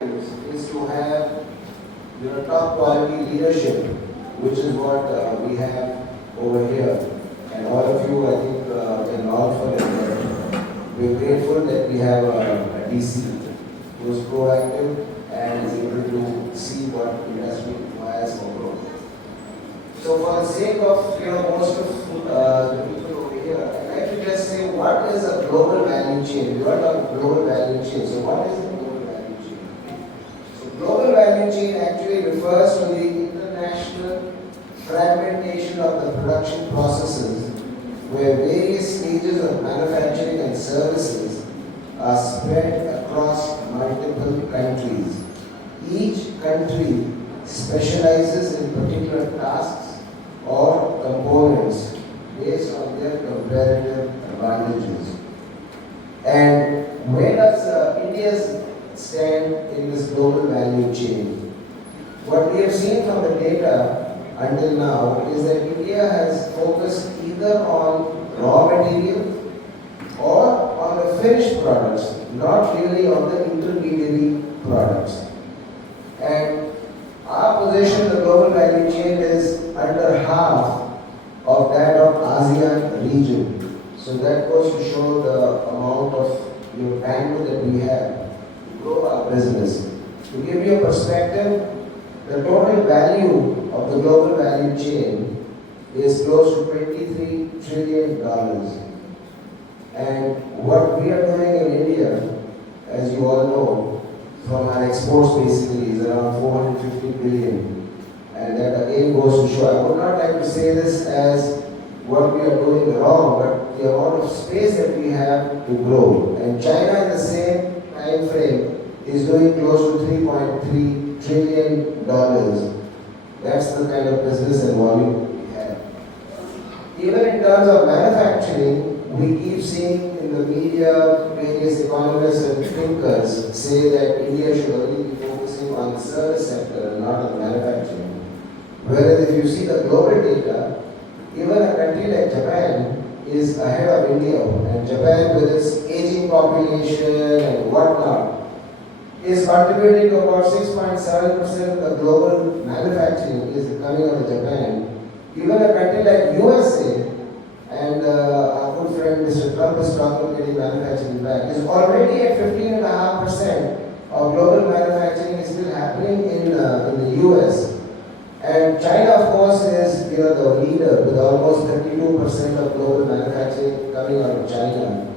is to have top quality leadership, which is what we have over here. And all of you, I think, can vouch for it. We're grateful that we have a DC who is proactive and is able to see what industry requires for growth. So for the sake of most of the people over here, I'd like to just say, what is a global value chain? We all talk global value chain. So what is the global value chain? So global value chain actually refers to the international fragmentation of the production processes where various stages of manufacturing and services are spread across multiple countries. Each country specializes in particular tasks or components based on their comparative advantages. And where does India stand in this global value chain? What we have seen from the data until now is that India has focused either on raw material or on the finished products, not really on the intermediary products. And our position in the global value chain is under half of that of ASEAN region. So that goes to show the amount of bandwidth that we have to grow our business. To give you a perspective, the total value of the global value chain is close to $23 trillion. And what we are doing in India, as you all know, from our exports basically is around 450 billion. And that again goes to show, I would not like to say this as what we are doing wrong, but the amount of space that we have to grow. And China in the same time frame is doing close to $3.3 trillion. That's the kind of business and volume we have. Even in terms of manufacturing, we keep seeing in the media various economists and thinkers say that India should only be focusing on the service sector and not on manufacturing. Whereas if you see the global data, even a country like Japan is ahead of India, and Japan with its aging population and whatnot is contributing to about 6.7% of the global manufacturing is coming out of Japan. Even a country like USA, and our good friend Mr. Trump is talking about getting manufacturing back, is already at 15.5% of global manufacturing is still happening in the US. And China, of course, is the leader with almost 32% of global manufacturing coming out of China.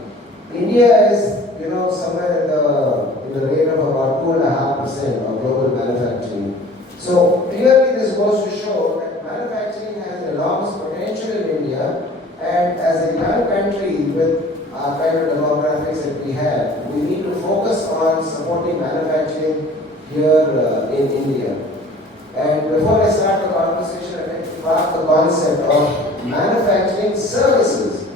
India is somewhere in the rate of about 2.5% of global manufacturing. So clearly this goes to show that manufacturing has enormous potential in India, and as a young country with our kind of demographics that we have, we need to focus on supporting manufacturing here in India. And before I start the conversation, I'd like to grasp the concept of manufacturing services.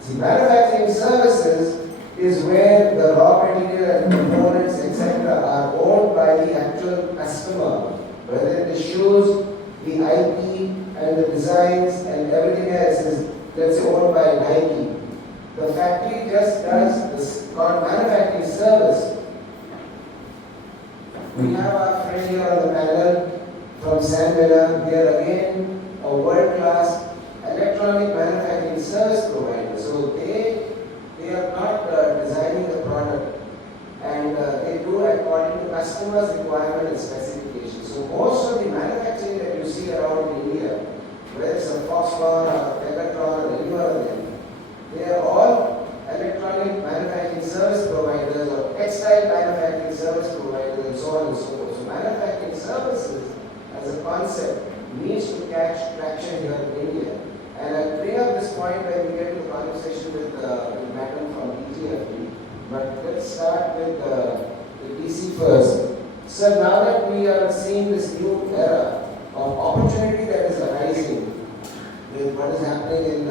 See, manufacturing services is where the raw material and components, etc., are owned by the actual customer. Whether it is shoes, the IP, and the designs, and everything else is, let's say, owned by Nike. The factory just does this called manufacturing service. We have our friend here on the panel from Sanvena. They are again a world-class electronic manufacturing service provider. So they are not designing the product, and they do according to customers' requirement and specifications. So most of the manufacturing that you see around in India, whether it's a Foxconn or a Pegatron or any one of them, they are all electronic manufacturing service providers or textile manufacturing service providers and so on and so forth. So manufacturing services as a concept needs to catch traction here in India. And I'll bring up this point when we get to the conversation with Madam from EGFD. But let's start with the DC first. So now that we are seeing this new era of opportunity that is arising with what is happening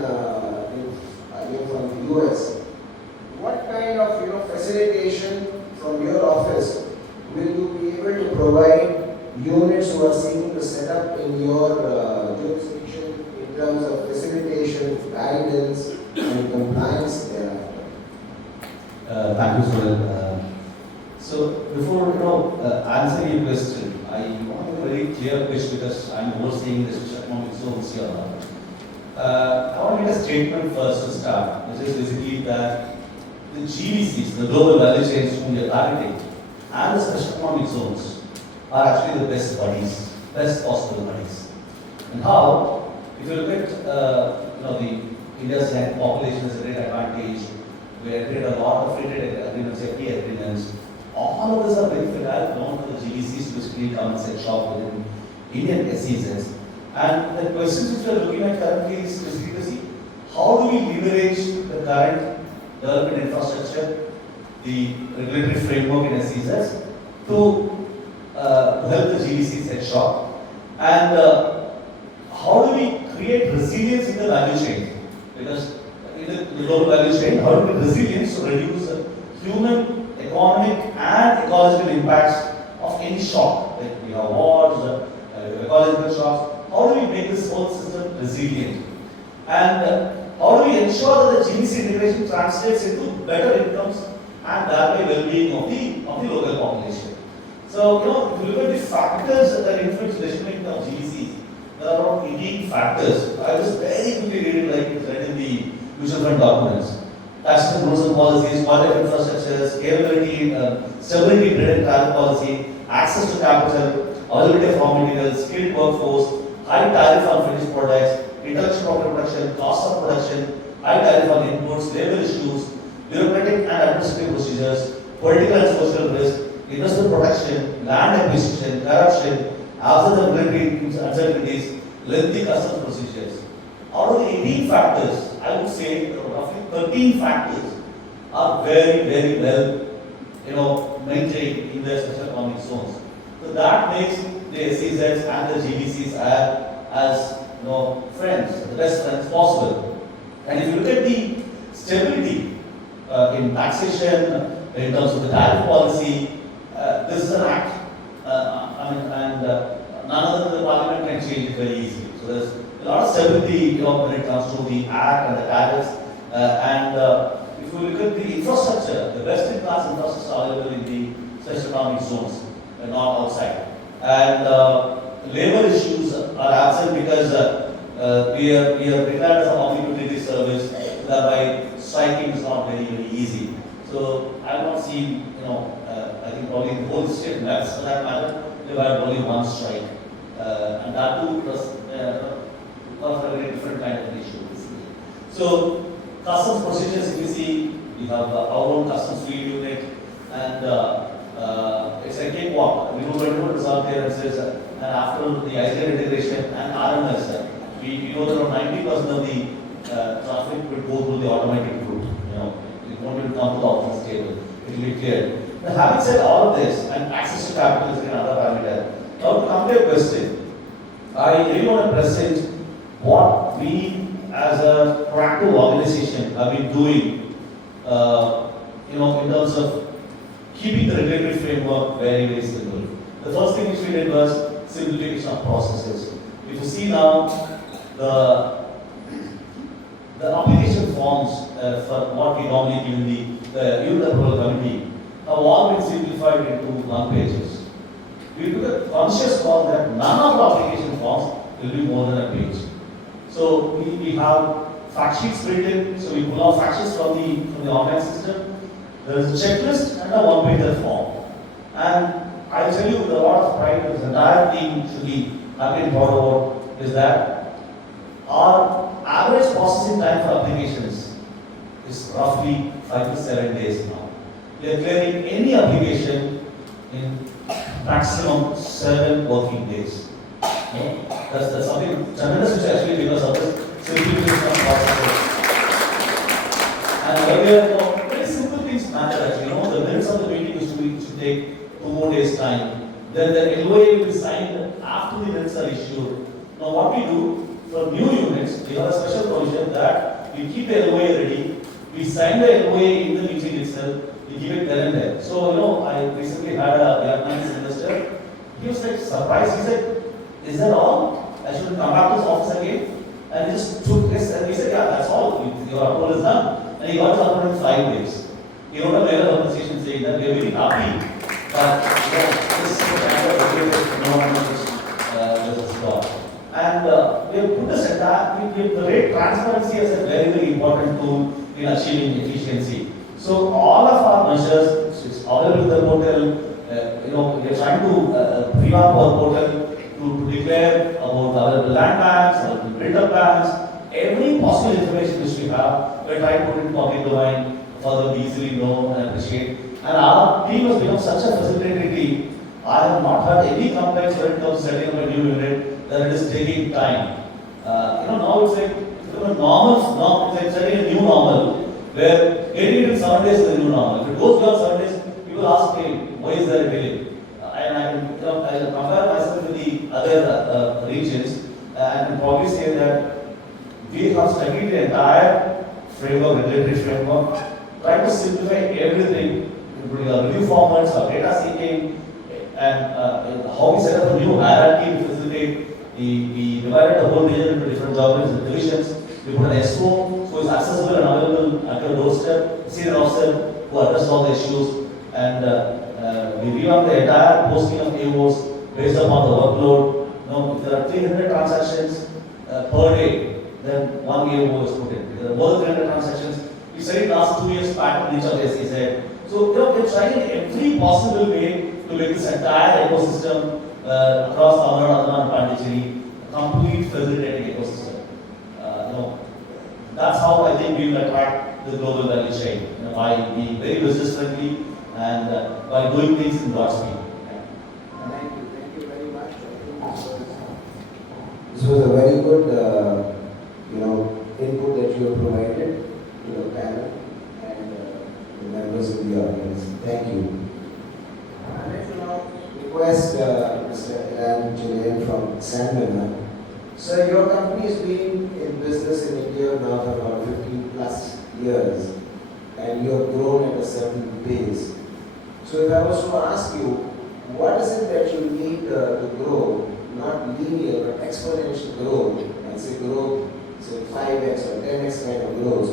from the US, what kind of facilitation from your office will you be able to provide units who are seeking to set up in your jurisdiction in terms of facilitation, guidance, and compliance thereafter? Thank you, Sunil. So before answer your question, I want a very clear pitch because I'm overseeing the social economic zones here. I want to make a statement first to start, which is basically that the GVCs, the global value chains whom we are targeting, and the special economic zones are actually the best buddies, best possible buddies. And how? If you look at the India's population is a great advantage. We agreed a lot of free trade agreements, FTA agreements. All of these are very fertile ground for the GVCs to basically come and set shop within Indian SEZs. And the questions which we are looking at currently is basically to see how do we leverage the current development infrastructure, the regulatory framework in SEZs to help the GVCs set shop, and how do we create resilience in the value chain? Because in the global value chain, how do we resilience to reduce the human, economic, and ecological impacts of any shock, like we have wars, ecological shocks. How do we make this whole system resilient? And how do we ensure that the GVC integration translates into better incomes and thereby well-being of the local population? So, if you look at the factors that influence decision making of GVCs, there are around 18 factors. I just very quickly read it like it's read in the mutual fund documents. Taxes and rules and policies, quality of infrastructure, scalability, stability, trade and travel policy, access to capital, availability of raw materials, skilled workforce, high tariff on finished products, intellectual property protection, cost of production, high tariff on imports, labor issues, bureaucratic and administrative procedures, political and social risk, investment protection, land acquisition, corruption, absence of regulatory uncertainties, lengthy customs procedures. Out of the 18 factors, I would say roughly 13 factors are very, very well, maintained in their special economic zones. So that makes the SEZs and the GVCs as friends, the best friends possible. And if you look at the stability in taxation, in terms of the tariff policy, this is an act, and none other than the parliament can change it very easily. So there's a lot of stability when it comes to the act and the tariffs. And if you look at the infrastructure, the best in class infrastructure available in the special economic zones, not outside. And labor issues are absent because we are regarded as a public utility service, thereby striking is not very, very easy. So I have not seen, I think probably in the whole state, MEPZ for that matter, they've had only one strike. And that too was a very different kind of issue. So customs procedures, if you see, we have our own customs field unit, and it's a cakewalk. We know what result there and says, and after the ICR integration and RMS, we know that around 90% of the traffic will go through the automatic route. It won't even come to the office table. It will be clear. Now, having said all of this, and access to capital is another parameter, now to come to your question, I really want to present what we as a proactive organization have been doing, in terms of keeping the regulatory framework very, very simple. The first thing which we did was simplification of processes. If you see now, the application forms for what we normally give in the unit approval committee have all been simplified into one pages. We took a conscious call that none of the application forms will be more than a page. So we have fact sheets built in, so we pull out fact sheets from the online system. There is a checklist and a one-pager form. And I'll tell you with a lot of pride, this entire team should be happy and proud about, is that our average processing time for applications is roughly 5 to 7 days now. We are clearing any application in maximum 7 working days. That's something tremendous, which actually because of this simplification of processes. And earlier, very simple things matter actually. The minutes of the meeting used to take 2 more days time. Then the LOA will be signed after the minutes are issued. Now what we do for new units, we have a special provision that we keep the LOA ready. We sign the LOA in the meeting itself. We give it there and there. So I recently had a Vietnamese investor. He was like surprised. He said, "Is that all? I should come back to his office again?" And he just took this and he said, "Yeah, that's all. Your approval is done." And he got his approval in 5 days. He wrote a mail of appreciation saying that we are very happy that this the way transparency is a very, very important tool in achieving efficiency. So all of our measures is available in the portal. We are trying to revamp our portal to declare about available land banks, available build-up plans, every possible information which we have, we are trying to put it in public domain for them to easily know and appreciate. And our team has become such a facilitating team. I have not heard any complaints when it comes to setting up a new unit that it is taking time. Now it's like normal, it's like setting a new normal, where getting it in 7 days is the new normal. If it goes beyond 7 days, people ask me, why is there a delay? And I can compare myself with the other regions, and can probably say that we have studied the entire framework, regulatory framework, trying to simplify everything, including our review formats, our data seeking, and how we set up a new hierarchy to facilitate. We divided the whole region into different geographies and divisions. We put an SO, so it's accessible and available at your doorstep, senior officer who address all the issues, and we revamped the entire posting of AOs based upon the workload. If there are 300 transactions per day, then one AO is put in. If there are more than 300 transactions, we studied last 2 years back in each of the SEZ. So we're trying in every possible way to make this entire ecosystem across Tamil Nadu and Pondicherry a complete facilitating ecosystem. That's how I think we will attract the global value chain, by being very business friendly and by doing things in God's speed. Thank you very much. I think this was a very good input that you have provided to the panel and the members of the audience. Thank you. I'd like to now request Mr. Ilan Junaid from Sandman. Sir, your company has been in business in India now for about 15 plus years, and you have grown at a certain pace. So if I was to ask you, what is it that you need to grow, not linear but exponential growth, and say growth, say 5x or 10x kind of growth,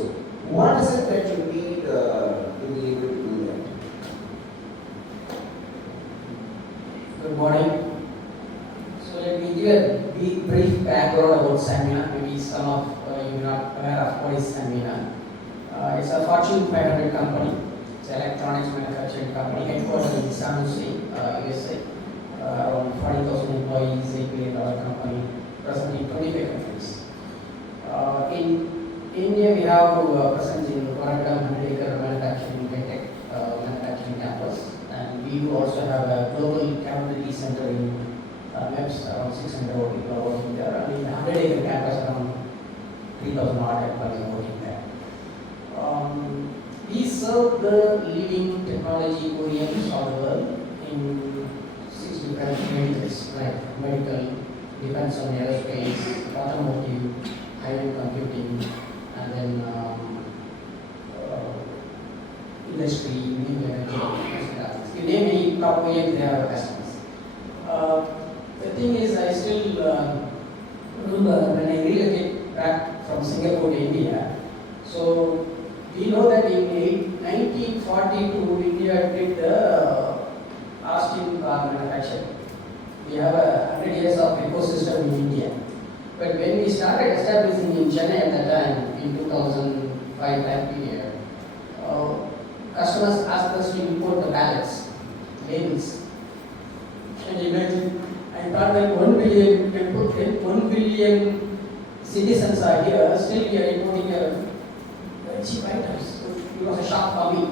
what is it that you need to be able to do that? Good morning. So let me give a brief background about Sanmina. Maybe some of you are not aware of what is Sanmina. It's a Fortune 500 company. It's an electronics manufacturing company headquartered in San Jose, USA. Around 40,000 employees, $8 billion company, present in 25 countries. In India, we have presence in Warangal, 100-acre manufacturing manufacturing campus, and we do also have a global capability center in MEPZ, around 600 people are working there, and in 100-acre campus, around 3,000 odd employees are working there. We serve the leading technology OEMs of the world in 6 different verticals, like medical, defense and aerospace, automotive, high-end computing, and then industry, new energy, you name any top OEM, they are customers. The thing is, I still remember when I relocated back from Singapore to India. So we know that in 1942, India did the casting car manufacturing. We have 100 years of ecosystem in India. But when we started establishing in Chennai at that time, in 2005 time period, customers asked us to import the pallets, labels. Can you imagine? I thought that 1 billion, 1 billion citizens are here, still we are importing very cheap items. It was a shock for me.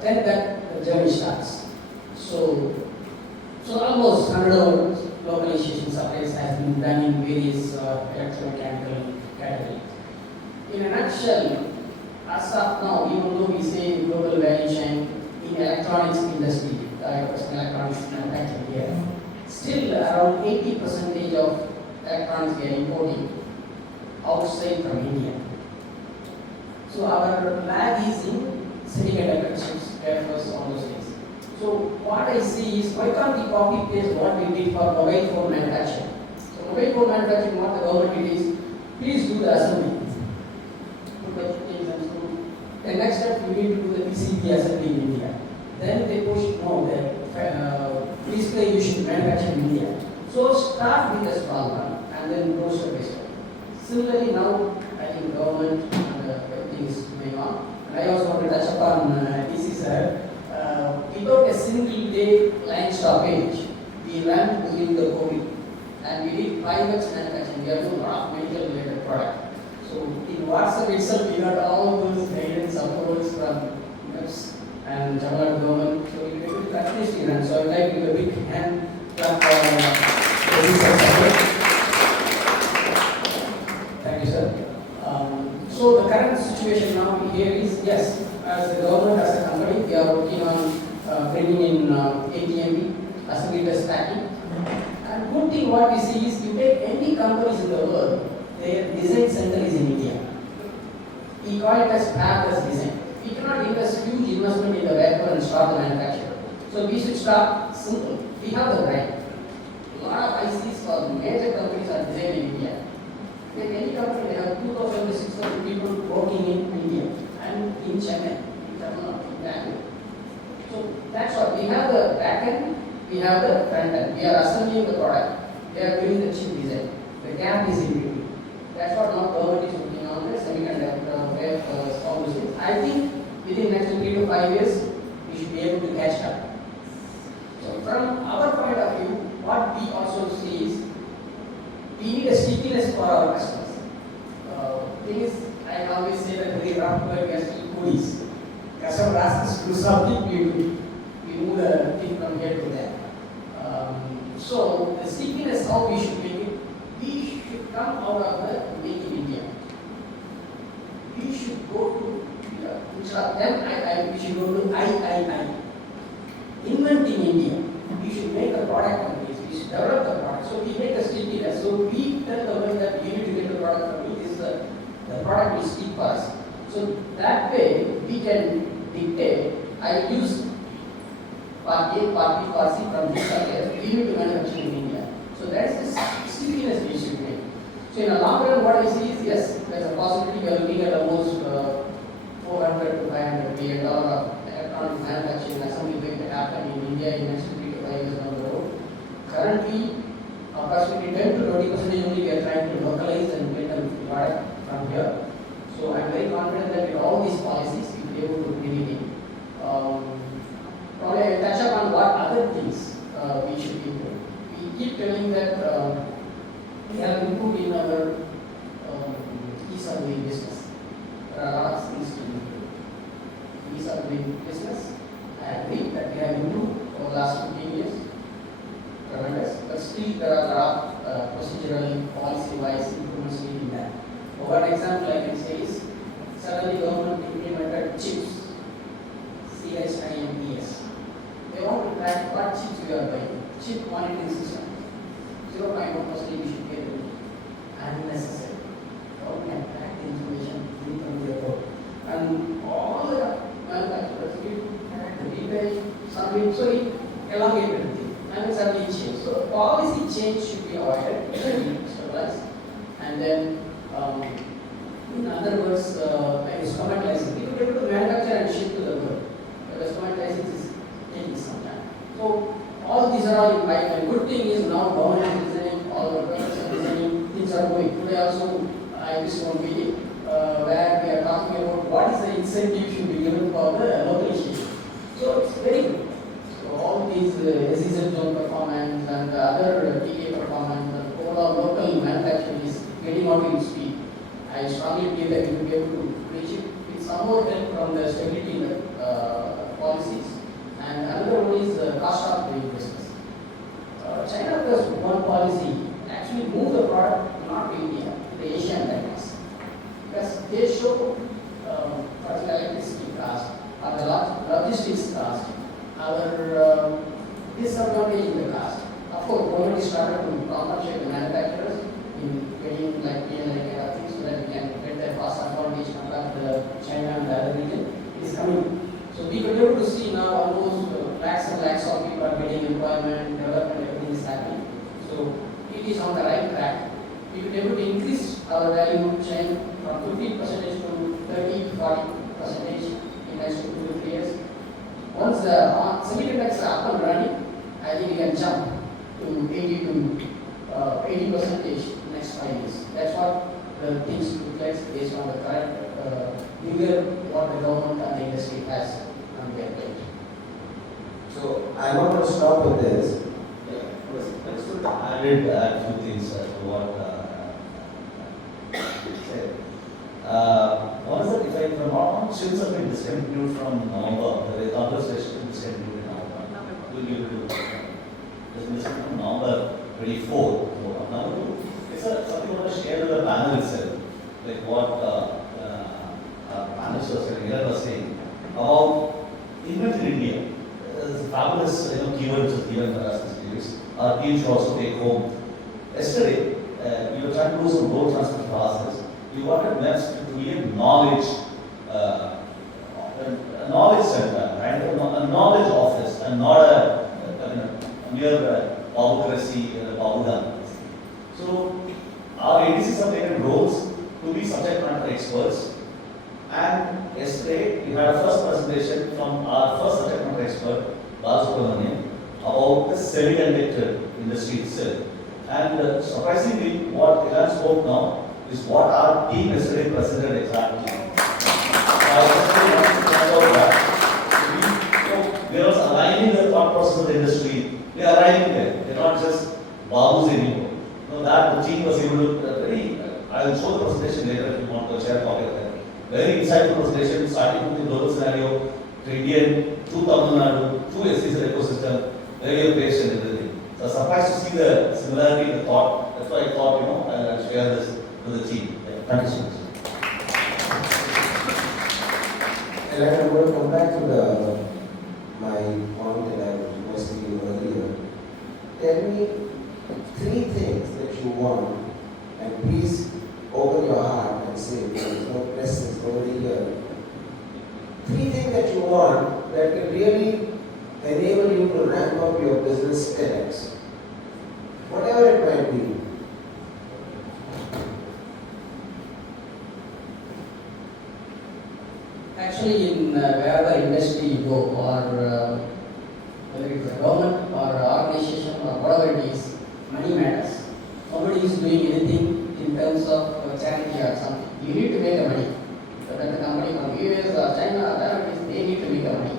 Then that journey starts. So almost 100 localization supplies has been done in various electromechanical categories. In a nutshell, as of now, even though we say global value chain in electronics industry, personal electronics manufacturing here, still around 80% of electronics we are importing outside from India. So our lag is in semiconductor chips, wafers, all those things. So what I see is, why can't we copy paste what we did for mobile phone manufacturing? So mobile phone manufacturing, what the government did is, please do the assembly. The next step, we need to do the PCB assembly in India. Then they push, no, the display you should manufacture in India. So start with a small one and then go step by step. Similarly, now I think government and everything is going on. And I also want to touch upon DC sir. Without a single day line stoppage, we ran during the COVID, and we did private manufacturing. We are doing a lot of medical related product. So in WhatsApp itself, we got all those guidance approvals from MEPZ and Tamil Nadu government. So we were able to continuously run. So I would like to give a big hand clap for this support. Thank you, sir. So the current situation now here is, yes, as the government, as a company, we are working on bringing in ATMP, assembly test packing. And good thing what we see is, you take any companies in the world, their design center is in India. We call it as path design. We cannot invest huge investment in the warehouse and start the manufacture. So we should start simple. We have the brand. A lot of ICs for major companies are designed in India. Like any company, they have 2,000 to 6,000 people working in India and in Chennai, in Tamil Nadu, in Bangalore. So that's what we have the back end, we have the front end. We are assembling the product. They are doing the chip design. The gap is in between. That's what now government is working on, the semiconductor, web, all those things. I think within next 3 to 5 years, we should be able to catch up. So from our point of view, what we also see is, we need a stickiness for our customers. Thing is, I always say that very rough word, we are still goodies. Customer asks us to do something, we do. We move the thing from here to there. So the stickiness, how we should make it, we should come out of the Make in India. We should go to, instead of them, we should go to I. Invent in India. We should make a product companies. We should develop the product. So we make a stickiness. So we tell the world that you need to get the product from me. This is the product will stick for us. So that way we can dictate. I use part A, part B, part C from this supplier. We need to manufacture in India. So that is the stickiness we should make. So in the long run, what I see is, yes, there's a possibility we are looking at almost $400 to $500 billion of electronic manufacturing assembly going to happen in India in the next 3 to 5 years down the road. Currently, approximately 10 to 20% only we are trying to localize and get the product from here. So I'm very confident that with all these policies, we will be able to bring it in. Probably I will touch upon what other things we should improve. We keep telling that we have improved in our ease of doing business. There are a lot of things to improve. Ease of doing business, I agree that we have improved over the last 15 years. Tremendous, but still there are a lot of procedural, policy-wise improvements needed in that. One example I can say is, suddenly government implemented chips, CHIMPS. They want to track what chips we are buying. Chip monitoring system, 0.1% we should be able to do. Unnecessary. How can track the information from the report? And all the manufacturers will track the detail, something, so it elongated the and suddenly change. So policy change should be avoided, stabilized, and then in other words, like instrument license, we will be able to manufacture and ship to the world. But instrument license is taking some time. So all these are all in pipeline. Good thing is now government is designing, all the products are designing, things are going. Today also I missed one meeting where we are talking about what is the incentive should be given for the local issue. So it's very good. All these SEZ zone performance and the other TK performance and overall local manufacturing is getting out in speed. I strongly believe that we will be able to reach it with some more help from the stability policies. And another one is cost of doing business. China plus one policy actually move the product not to India, to the Asian countries. Because they show for the electricity cost or the logistics cost, our disadvantage in the cost. Of course, government is started to compensate the manufacturers in getting like PLI things so that we can get the cost advantage compared to China and the other region. It is coming. So we could be able to see now almost lakhs and lakhs of people are getting employment, development, everything is happening. So it is on the right track. We could be able to increase our value chain from 15% to 30-40% in the next 2 to 3 years. Once the semiconductors are up and running, I think we can jump to 80% in the next 5 years. That's what the things reflects based on the current bigger what the government and the industry has on their plate. So I'm not going to stop with this. I just want to add a few things to what said. One is that if I'm not wrong, students have been discontinued from November. The conversation is discontinued in November. We'll be able to do that. This is from November 24. Number two, it's something I want to share with the panel itself, like what panelists was saying about events in India. There's a fabulous keyword which is given for us this series. Our team should also take home. Yesterday, we were trying to do some role transfer process. We wanted MEPZ to be a knowledge center, right? A knowledge office, and not a mere bureaucracy, babudam. So, our ADCs have taken roles to be subject matter experts. And yesterday, we had a first presentation from our first subject matter expert, Balasubramanian, about the semiconductor industry itself. And surprisingly, what Ilan spoke now is what our team yesterday presented exactly. I yesterday wanted to point out that we are also aligning the thought process of the industry. We are aligning there. They are not just babus anymore. That the team was able to I will show the presentation later if you want to share a copy of that. Very insightful presentation, starting with the global scenario, to Indian, to Tamil Nadu, to SEZ ecosystem, very patient and everything. So I was surprised to see the similarity in the thought. That's why I thought, I'll share this with the team. Thank you so much. And I'm going to come back to my point that I was requesting you earlier. Tell me 3 things that you want, and please open your heart and say, there's no questions over here. 3 things that you want that can really enable you to ramp up your business 10x. Whatever it might be. Actually, in wherever industry you go, or whether it's a government or organization or whatever it is, money matters. Nobody is doing anything in terms of charity or something. You need to make a money. Whether the company from US or China or whatever it is, they need to make a money.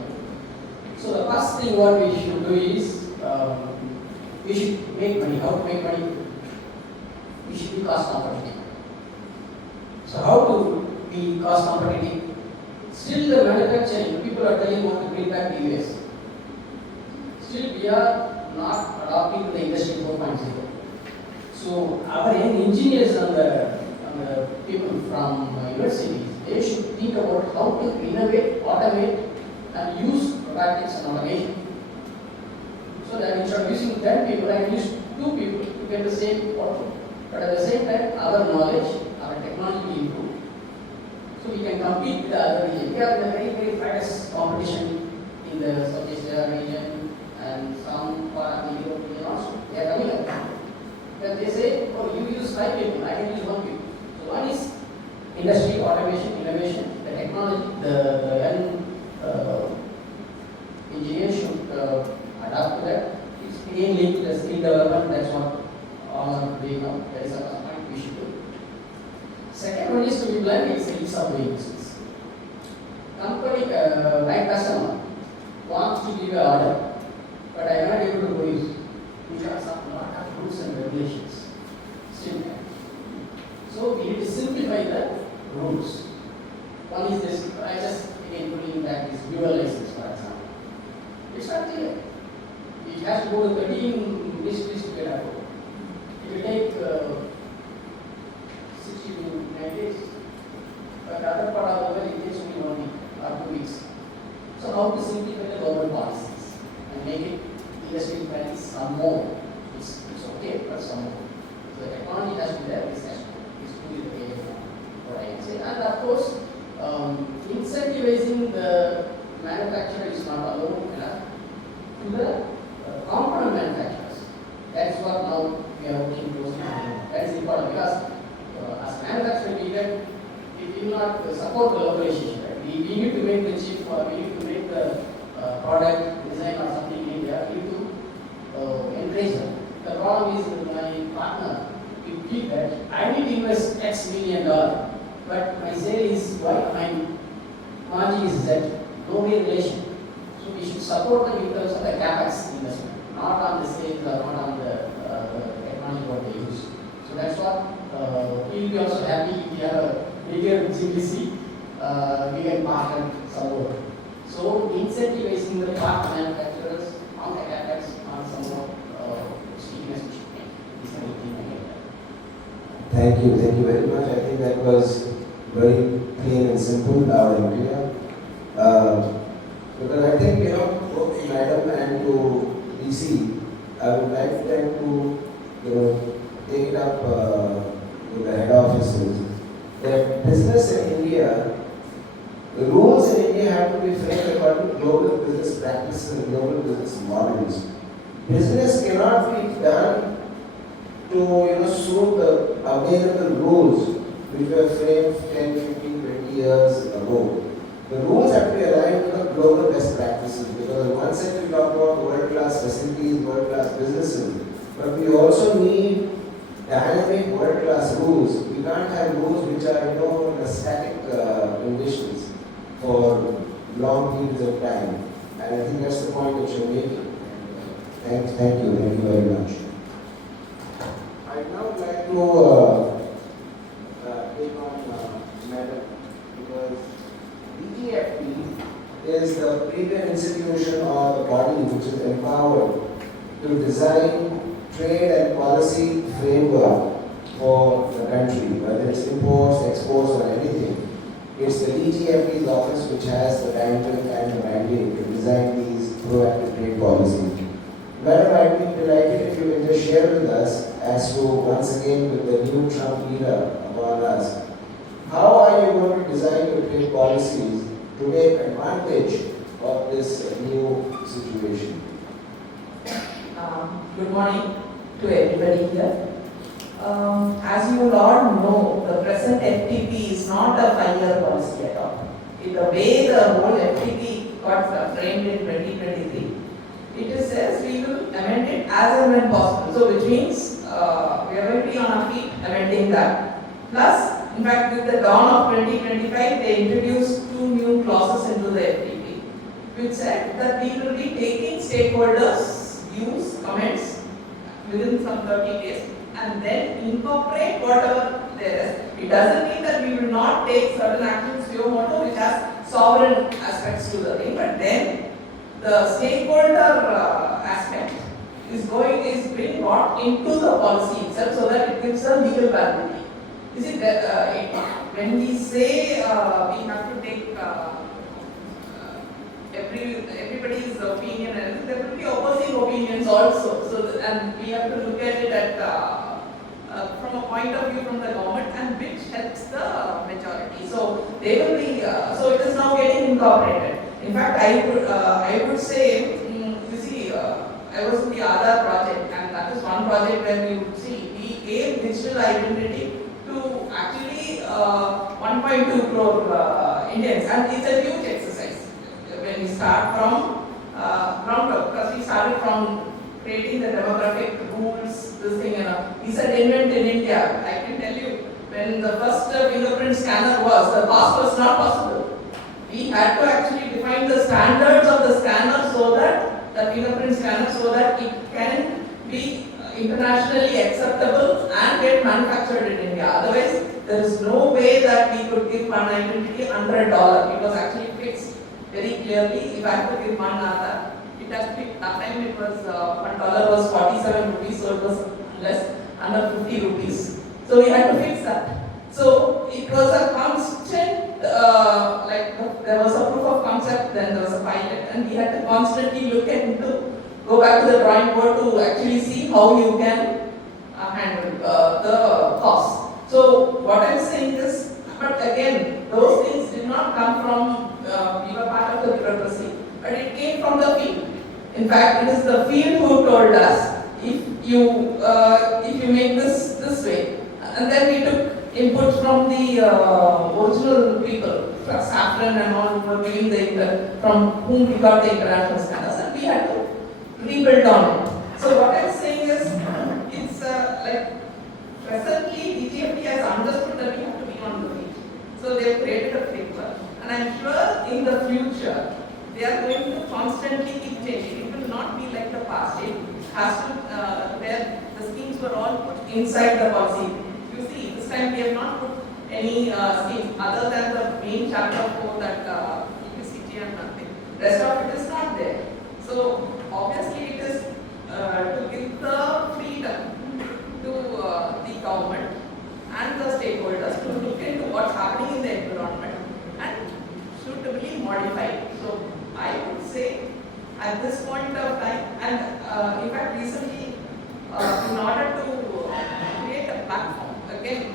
So the first thing what we should do is, we should make money. How to make money? We should be cost competitive. So how to be cost competitive? Still the manufacturing, people are telling what to bring back the US. Still we are not adopting to the industry 4.0. So our young engineers and the people from universities, they should think about how to innovate, automate and use robotics and automation. So that instead of using 10 people, I use 2 people to get the same output. But at the same time, our knowledge, our technology will improve. So we can compete with the other region. We are in a very fierce competition in the Southeast Asia region and some part of the Europe region also. They are coming up. But they say, oh, you use 5 people, I can use 1 people. So one is industry, automation, innovation, the technology, the young engineers should adapt to that. It's again linked to the skill development, that's what all are doing now. That is a point we should do. Second one is to be blind, it's a ease of doing business. Company, my customer wants to give an order, but I am not able to produce. We have some lot of rules and regulations. Still, so we need to simplify the rules. One is this, I just again putting back this dual license, for example. It's not clear. It has to go to 13 districts to get approved. It will take 60 to 90 days. But other part of the world, it takes only 1 week or 2 weeks. So how to simplify the government policies and make it industry friendly some more. It's okay, but some more. So the technology has to be there, this has to be the way what I can say. And of course, incentivizing the manufacturer is not alone enough to the component manufacturers. That's what now we are working closely on. That is important because as manufacturer we will not support the localization. Right? We need to make the chip or we need to make the product design or something in India. We need to encourage them. The problem is with my partner, we believe that I need to invest X million dollar, but my sale is Y, my margin is Z, no way relation. So we should support them in terms of the capex investment, not on the sales or not on the technology what they use. So that's what we will be also happy if we have a bigger GBC, we can partner support. So incentivizing the part manufacturers on the capex on some more stickiness we should make. This is a good thing I get. Thank you very much. I think that was very plain and simple, loud and clear. Because I think, both to Madam and to DC, I would like them to, take it up with the head offices. That business in India, the rules in India have to be framed according to global business practices and global business models. Business cannot be done to suit the available rules which were framed 10, 15, 20 years ago. The rules have to be aligned with the global best practices, because on one side we talk about world-class facilities, world-class businesses, but we also need dynamic world-class rules. We can't have rules which are static conditions for long periods of time. And I think that's the point that you're making. Thank you very much. I'd now like to take on Madam, because DGFT is the premier institution or the body which is empowered to design trade and policy framework for the country, whether it's imports, exports, or anything. It's the DGFT's office which has the bandwidth and the mandate to design these proactive trade policies. Madam, I'd be delighted if you can just share with us, as to once again with the new Trump era upon us, how are you going to design your trade policies to take advantage of this new situation? Good morning to everybody here. As you all know, the present FTP is not a 5-year policy at all. The way the whole FTP got framed in 2023, it says we will amend it as and when possible. So which means we are going to be on our feet amending that. Plus, in fact, with the dawn of 2025, they introduced 2 new clauses into the FTP, which said that we will be taking stakeholders' views, comments within some 30 days and then incorporate whatever there is. It doesn't mean that we will not take certain actions suo motu which has sovereign aspects to the thing, but then the stakeholder aspect is being brought into the policy itself so that it gives a legal validity. You see, when we say we have to take everybody's opinion, and there will be opposing opinions also. So, and we have to look at it from a point of view from the government, and which helps the majority. So they will be. So it is now getting incorporated. In fact, I would say, you see, I was in the Aadhaar project, and that is one project where we would see we gave digital identity to actually 1.2 crore Indians, and it's a huge exercise. When we start from ground up, because we started from creating the demographic rules, this thing, it's an invent in India. I can tell you, when the first fingerprint scanner the pass was not possible. We had to actually define the standards of the scanner so that the fingerprint scanner, so that it can be internationally acceptable and get manufactured in India. Otherwise, there is no way that we could give one identity $100. It was actually fixed very clearly. If I have to give one Aadhaar, it has to be, that time it was $1 was 47 rupees, so it was less, under 50 rupees. So we had to fix that. So it was a constant, there was a proof of concept, then there was a pilot, and we had to constantly look go back to the drawing board to actually see how you can handle the cost. So what I'm saying is, but again, those things did not come from, we were part of the bureaucracy, but it came from the field. In fact, it is the field who told us, if you make this way, and then we took input from the original people, Saffron and all, who were doing from whom we got the international standards, and we had to rebuild on it. So what I'm saying is, it's like present I'm sure in the future they are going to constantly keep changing. It will not be like the past. It has to, where the schemes were all put inside the policy. You see, this time we have not put any schemes other than the main chapter 4 that EPCG and nothing. Rest of it is not there. So obviously it is to give the freedom to the government and the stakeholders to look into what's happening in the environment and suitably modify it. So I would say at this point of time, and in fact recently, in order to create a platform, again,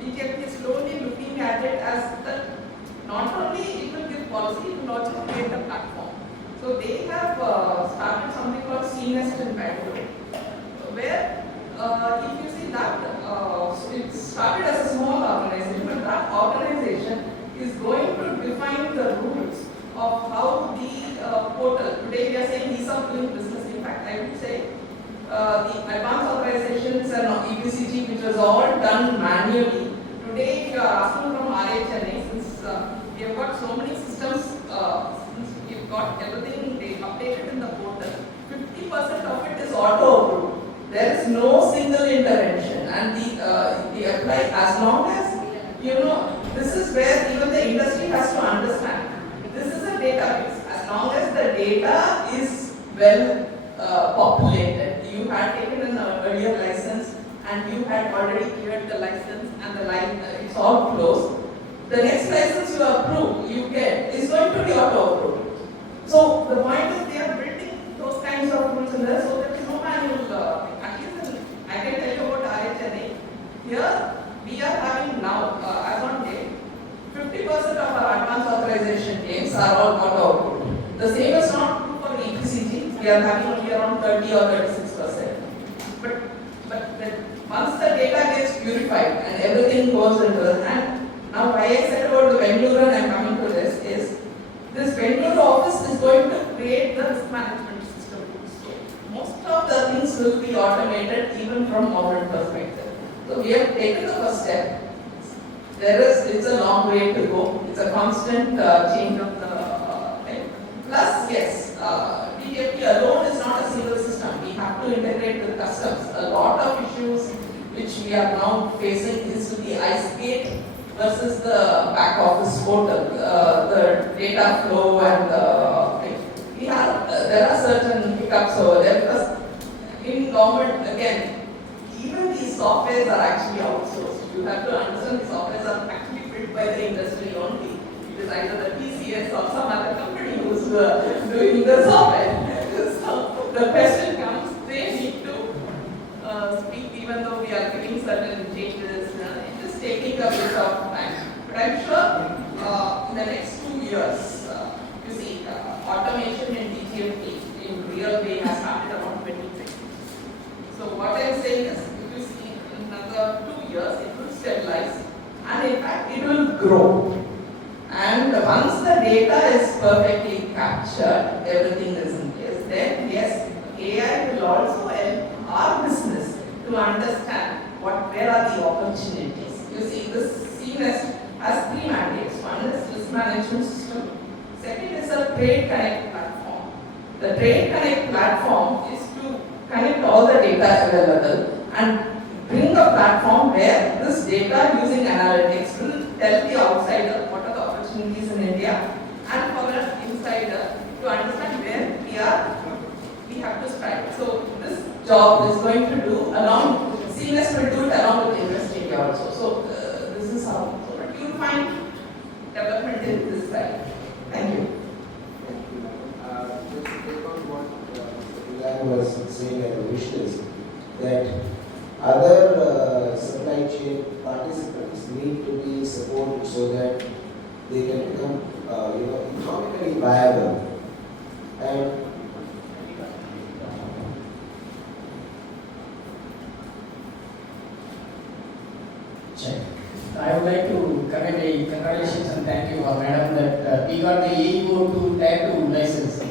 BJP is slowly looking at it as the, not only it will give policy, it will also create a platform. So they have started something called CNEST in Bangalore, where if you see that, it started as a small organization, but that organization is going to define the rules of how the portal, today we are saying ease of doing business. In fact, I would say the advanced authorizations and EPCG, which was all done manually. Today, if you are asking from RHNA, since we have got so many systems, since we've got everything they updated in the portal, 50% of it is auto-approved. There is no single intervention, and the apply as long as, you know, this is where even the industry has to understand. This is a database. As long as the data is well populated, you had taken an earlier license and you had already cleared the license and the line, it's all closed. The next license you approve, you get, is going to be auto-approved. So the point is they are building those kinds of rules in there so that no manual, at least I can tell you about RHNA. Here we are having now, as on date, 50% of our advanced authorization claims are all auto-approved. The same is not true for EPCG. We are having only around 30 or 36%. But once the data gets purified and everything goes into the hand, now why I said about the Bengaluru and I am coming to this Bengaluru office is going to create the risk management system. So most of the things will be automated even from government perspective. So we have taken the first step. It's a long way to go. It's a constant change of the thing. Plus, yes, DFT alone is not a single system. We have to integrate with customs. A lot of issues which we are now facing is with the ICE gate versus the back office portal, the data flow and the thing. There are certain hiccups over there because in government, again, even these softwares are actually outsourced. You have to understand the softwares are actually built by the industry only. It is either the TCS or some other company who's doing the software. So the question comes, they need to speak even though we are giving certain changes. It is taking a bit of time. But I'm sure in the next 2 years, you see, automation in DGFT in real way has started around 2020. So what I'm saying is, if you see in another 2 years, it will stabilize and in fact it will grow. And once the data is perfectly captured, everything is in place, then yes, AI will also help our business to understand where are the opportunities. You see, this CNEST has 3 mandates. One is risk management system. Second is a Trade Connect platform. The Trade Connect platform is to connect all the data available and bring a platform where this data using analytics will tell the outsider what are the opportunities in India and for the insider to understand where we have to strive. So this job is going to do along, CNS will do it along with industry also. So this is how, so you will find development in this side. Thank you. Thank you, madam. Just to take on what Mr. Pilan was saying at the wish list, that other supply chain participants need to be supported so that they can become, economically viable. And check. I would like to commend a congratulations and thank you, madam, that we got the AEO to Tier 2 license,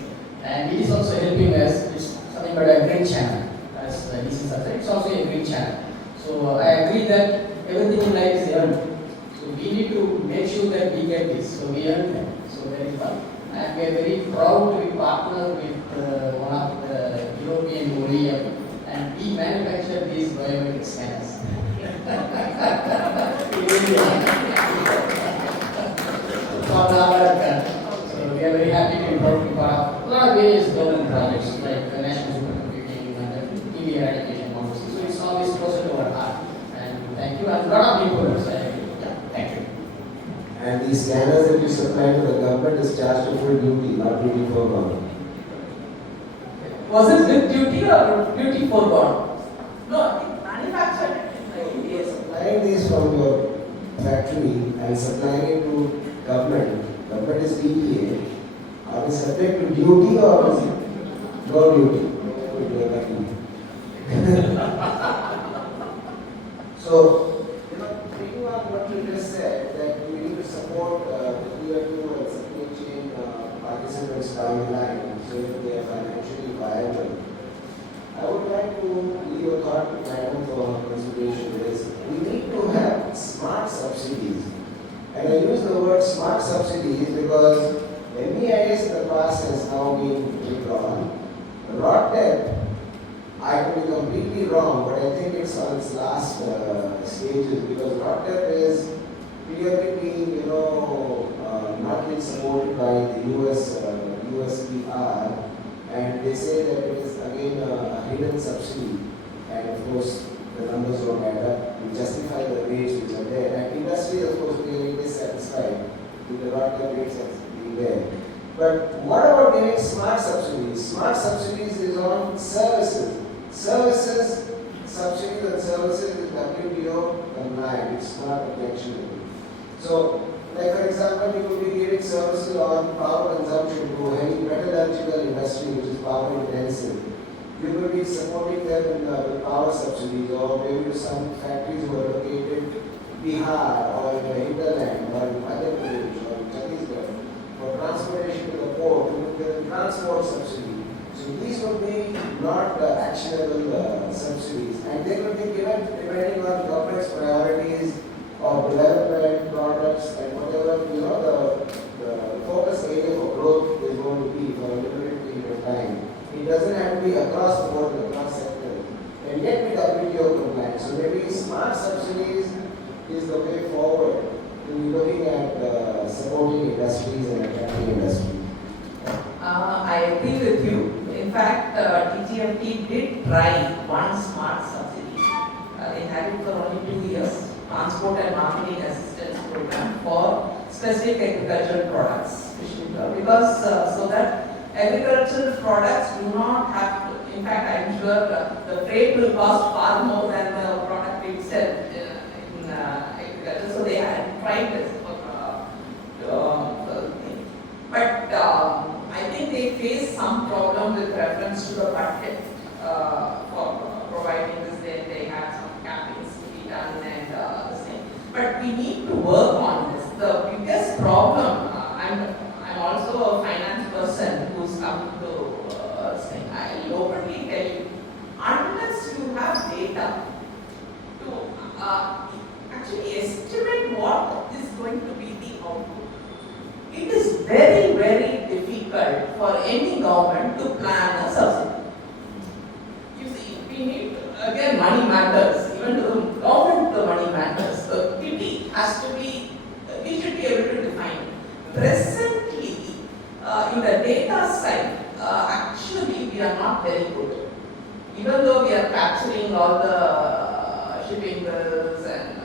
and it is also helping us. It's something called a green channel. As DC said, it's also a green channel. So I agree that everything in life is earned. So So we need to make sure that we get this. So we earn them. So that is one. And we are very proud to be partner with one of the European OEM, and we manufacture these biometric scanners. From America. So we are very happy to be part of a lot of various government projects like the National Supercomputing and the TB eradication models. So it's always closer to our heart. And thank you. And a lot of people say, thank you. And these scanners that you supply to the government is charged to full duty, not duty foregone. Was it with duty or duty foregone? No, I think manufactured in You are India. supplying these from your factory and supplying it to government. Government is DEA. Are we subject to duty or is it no duty? So, taking on what you just said, that we need to support the tier 2 and supply chain participants down the line so that they are financially viable. I would like to leave a thought to Madam for consideration is we need to have smart subsidies. And I use the word smart subsidies because MEIS in the past has now been withdrawn. ROTEP, I could be completely wrong, but I think it's on its last stages because ROTEP is clearly being, not being supported by the USPR, and they say that it is again a hidden subsidy, and of course the numbers don't add up to justify the rates which are there. And industry, of course, clearly dissatisfied with the ROTEP rates as being there. But what about giving smart subsidies? Smart subsidies is on services. Services, subsidies and services is WTO compliant, it's not objectionable. So, like for example, you could be giving services on power consumption to heavy metallurgical industry which is power intensive. You could be supporting them with power subsidies or maybe to some factories who are located in Bihar or in the hinterland or in Madhya Pradesh or in Chhattisgarh for transportation to the port, you would get a transport subsidy. So these would be not actionable subsidies, and they could be given depending on government's priorities of development, products, and whatever the focus area for growth is going to be for a limited period of time. It doesn't have to be across the board, across sectors, and yet be WTO compliant. So maybe smart subsidies is the way forward to be looking at supporting industries and attracting industry. I agree with you. In fact, TGFT did try one smart subsidy. They had it for only 2 years, Transport and Marketing Assistance Program for specific agricultural products. Because so that agricultural products do not have to, in fact, I'm sure the freight will cost far more than the product itself in agriculture. So they had tried this. But I think they face some problem with reference to the budget for providing this. They had some campaigns to be done and the same. But we need to work on this. The biggest problem, I'm also a finance person who's come to saying, I openly tell you, unless you have data to actually estimate what is going to be the output, it is very, very difficult for any government to plan a subsidy. You see, we need, again, money matters. Even to the government, the money matters. The kitty has to be, we should be able to define it. Presently, in the data side, actually we are not very good. Even though we are capturing all the shipping bills and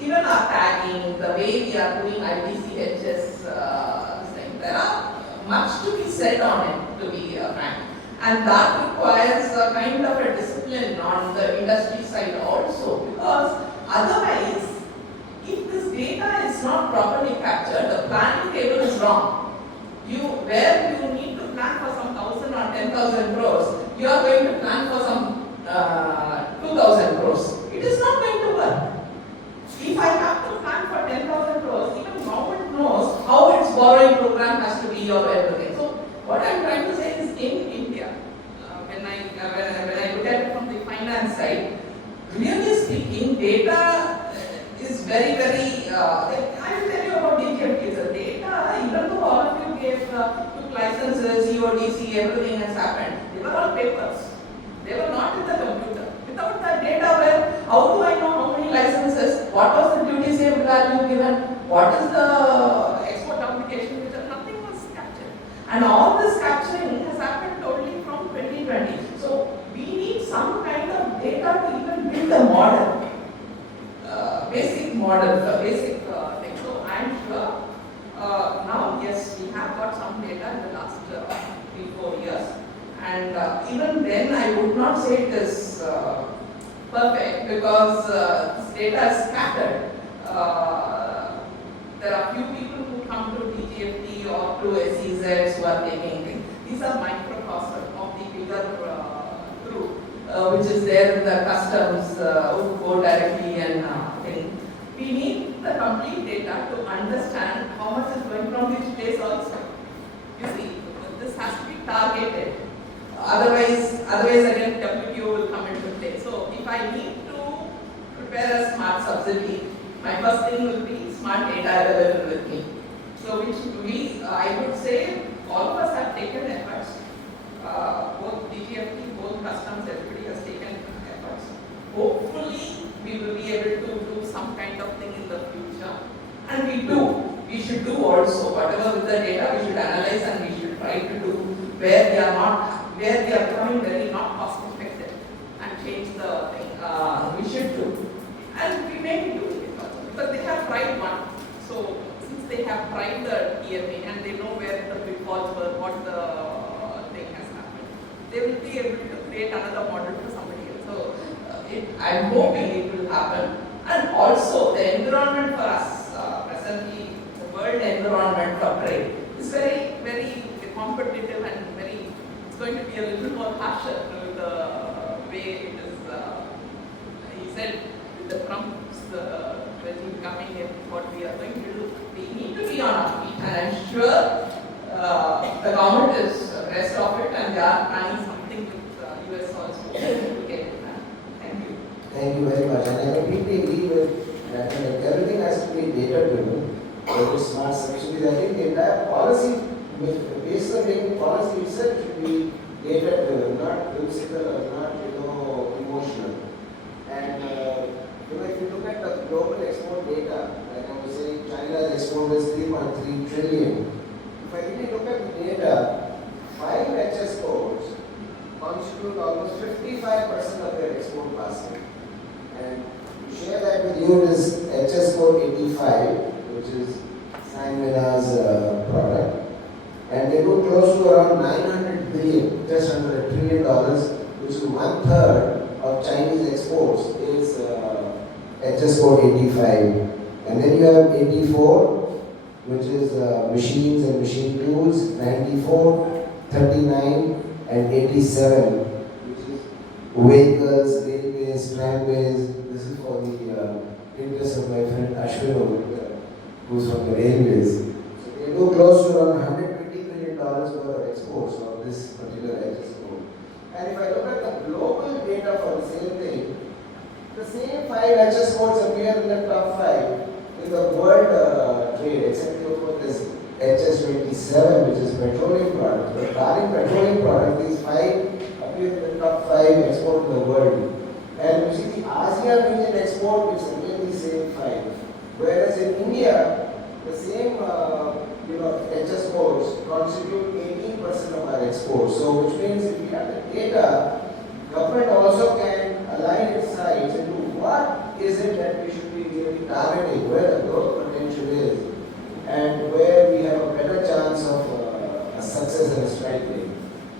even our tagging, the way we are doing IDCHS, there are much to be said on it, to be frank. And that requires a kind of a discipline on the industry side also, because otherwise, if this data is not properly captured, the planning table is wrong. Where you need to plan for some 1,000 or 10,000 crores, you are going to plan for some 2,000 crores. It is not going to work. If I have to plan for 10,000 crores, even government knows how its borrowing program has to be or everything. So what I am trying to say is in India, when I look at it from the finance side, really speaking, data is very, I will tell you about DGFT. The data, even though all of you gave, took licenses, EODC, everything has happened, they were all papers. They were not in the computer. Without that data, where, how do I know how many licenses, what was the duty saved value given, what is the export application, nothing was captured. And all this capturing has happened only from 2020. So we need some kind of data to even build a model, basic model, basic thing. So I am sure now, yes, we have got some data in the last 3-4 years. And even then, I would not say it is perfect because this data is scattered. There are few people who come to DGFT or to SEZs who are taking things. These are microcosm of the bigger group, which is there in the customs who go directly and thing. We need the complete data to understand how much is going from which place also. You see, this has to be targeted. Otherwise again WTO will come into play. So if I need to prepare a smart subsidy, my first thing will be smart data available with me. So which I would say all of us have taken efforts. Both DGFT, both customs, everybody has taken efforts. Hopefully we will be able to do some kind of thing in the future. And we do. We should do also. Whatever with the data we should analyze and we should try to do where they are becoming very not cost effective and change the thing. We should do. And we may be doing it also because they have tried one. So since they have tried the EMA and they know where the pitfalls were, what the thing has happened, they will be able to create another model for somebody else. So I'm hoping it will happen. And also the environment for us, presently the world environment for trade is very, very competitive and very, it's going to be a little more harsher with the way it is, he said, with the Trump's regime coming in, what we are going to do. We need to be on our feet, and I'm sure the government is abreast of it and they are planning something with US also to get it done. Thank you. Thank you very much. And I completely agree with that. Everything has to be data driven. Every smart subsidies, I think the entire policy, based on making policy itself should be data driven, not whimsical, not emotional. And if you look at the global export data, like I was saying, China's export is 3.3 trillion. If I really look at the data, 5 HS codes constitute almost 55% of their export basket. And to share that with you is HS code 85, which is Sanmina's product. And they do close to around 900 billion, just under $1 trillion, which is 1/3 of Chinese exports is HS code 85. And then you have 84, which is machines and machine tools, 94, 39, and 87, which is vehicles, railways, tramways. This is for the interest of my friend Ashwin, who's from the railways. So they do close to around $120 billion worth of exports of this particular HS code. And if I look at the global data for the same thing, the same 5 HS codes appear in the top 5 in the world trade, except for this HS27, which is petroleum product. But barring petroleum product, these 5 appear in the top 5 export in the world. And you see the ASEAN region export, which is again the same 5. Whereas in India, the same HS codes constitute 18% of our exports. So which means if we have the data, government also can align its sides and do what is it that we should be really targeting, where the growth potential is, and where we have a better chance of a success and a strike rate.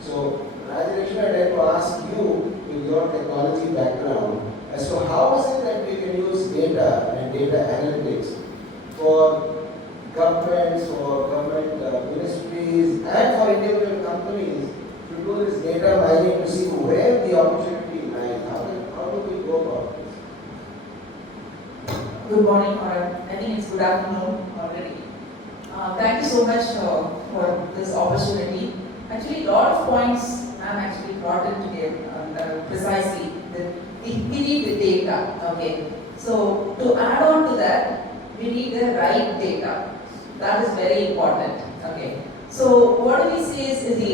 So Rajalakshmi, I'd like to ask you, with your technology background, as to how is it that we can use data and data analytics for governments, for government ministries, and for individual companies to do this data mining to see where the opportunity lies. How do we go about this? Good morning, or I think it's good afternoon already. Thank you so much for this opportunity. Actually, a lot of points I'm actually brought in today precisely. We need the data, okay. So to add on to that, we need the right data. That is very important. Okay. So what do we say is the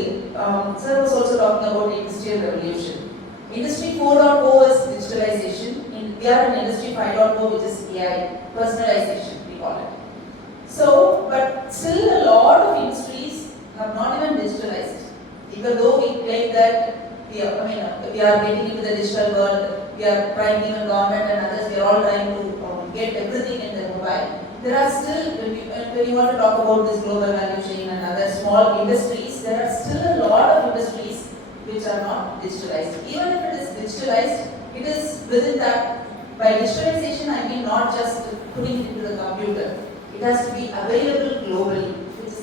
sir was also talking about industrial revolution. Industry 4.0 is digitalization. We are in Industry 5.0, which is AI, personalization, we call it. So, but still a lot of industries have not even digitalized. Even though we claim that we are getting into the digital world, we are trying, even government and others, we are all trying to get everything in the mobile. There are still, when you want to talk about this global value chain and other small industries, there are still a lot of industries which are not digitalized. Even if it is digitalized, it is within that. By digitalization, I mean not just putting it into the computer. It has to be available globally, which is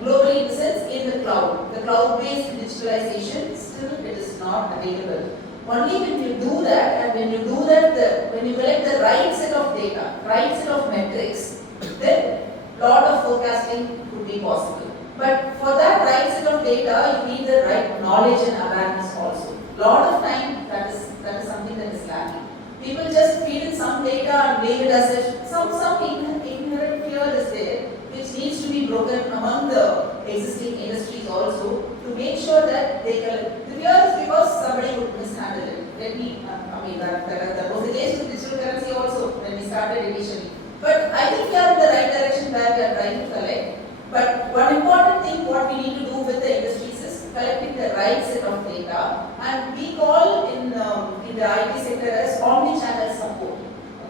globally in the sense in the cloud. The cloud-based digitalization, still it is not available. Only when you do that, and when you do that, when you collect the right set of data, right set of metrics, then lot of forecasting could be possible. But for that right set of data, you need the right knowledge and awareness also. Lot of time, that is something that is lacking. People just feed in some data and leave it as if some ignorant fear is there, which needs to be broken among the existing industries also to make sure that they collect. The fear is because somebody would mishandle it. That was the case with digital currency also when we started initially. But I think we are in the right direction where we are trying to collect. But one important thing what we need to do with the industries is collecting the right set of data, and we call in the IT sector as omni-channel support.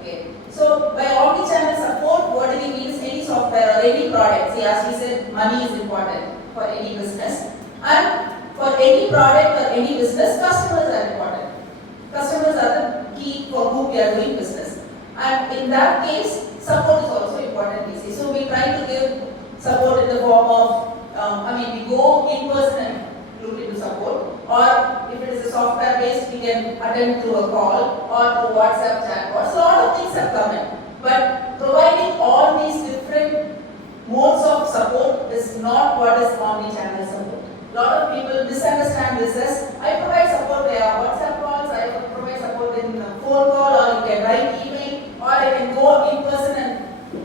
Okay. So by omni-channel support, what do we mean is any software or any product. See, as we said, money is important for any business, and for any product or any business, customers are important. Customers are the key for whom we are doing business, and in that case, support is also important. We see. So we try to give support in the form of, we go in person and look into support, or if it is a software based, we can attend through a call or through WhatsApp chat. So a lot of things have come in, but providing all these different modes of support is not what is omni-channel support. A lot of people misunderstand this as, I provide support via WhatsApp calls, I provide support in a phone call, or you can write email, or I can go in person and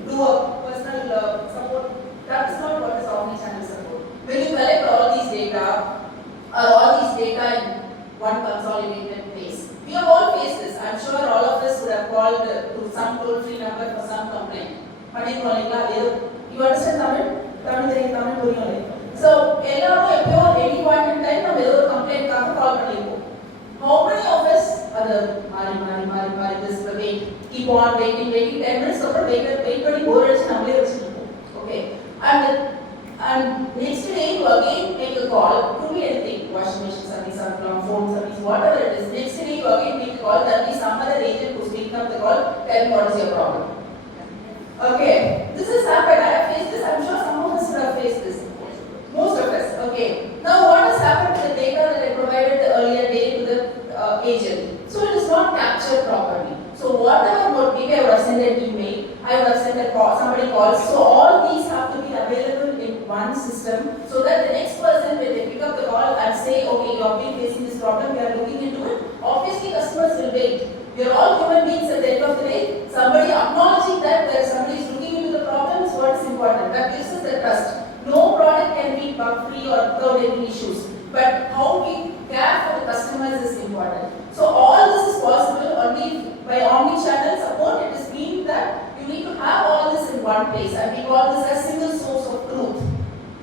do a personal support. That is not what is omni-channel support. When you collect all these data in one consolidated place, we have all faced this. I'm sure all of us would have called to some toll-free number for some complaint. You understand Tamil? So, any point in time, complaint call. How many of us keep on waiting 10 minutes, wait, okay. And next day you again make a call, could be anything, washing machine service, phone service, whatever it is. Next day you again make a call, there will be some other agent who's picking up the call, tell me what is your problem. Okay, this has happened, I have faced this, I'm sure some of us would have faced this. Most of us, okay. Now what has happened to the data that I provided the earlier day to the agent? So it is not captured properly. So whatever maybe I would have sent an email, I would have sent a call, somebody calls. So all these have to be available in one system, so that the next person, when they pick up the call and say, okay, you have been facing this problem, we are looking into it, obviously customers will wait. We are all human beings at the end of the day. Somebody acknowledging that there is somebody is looking into the problem is what is important. That gives us the trust. No product can be bug free or without any issues. But how we care for the customers is important. So all this is possible only by omni-channel support. It is meaning that you need to have all this in one place, and we call this as single source of truth,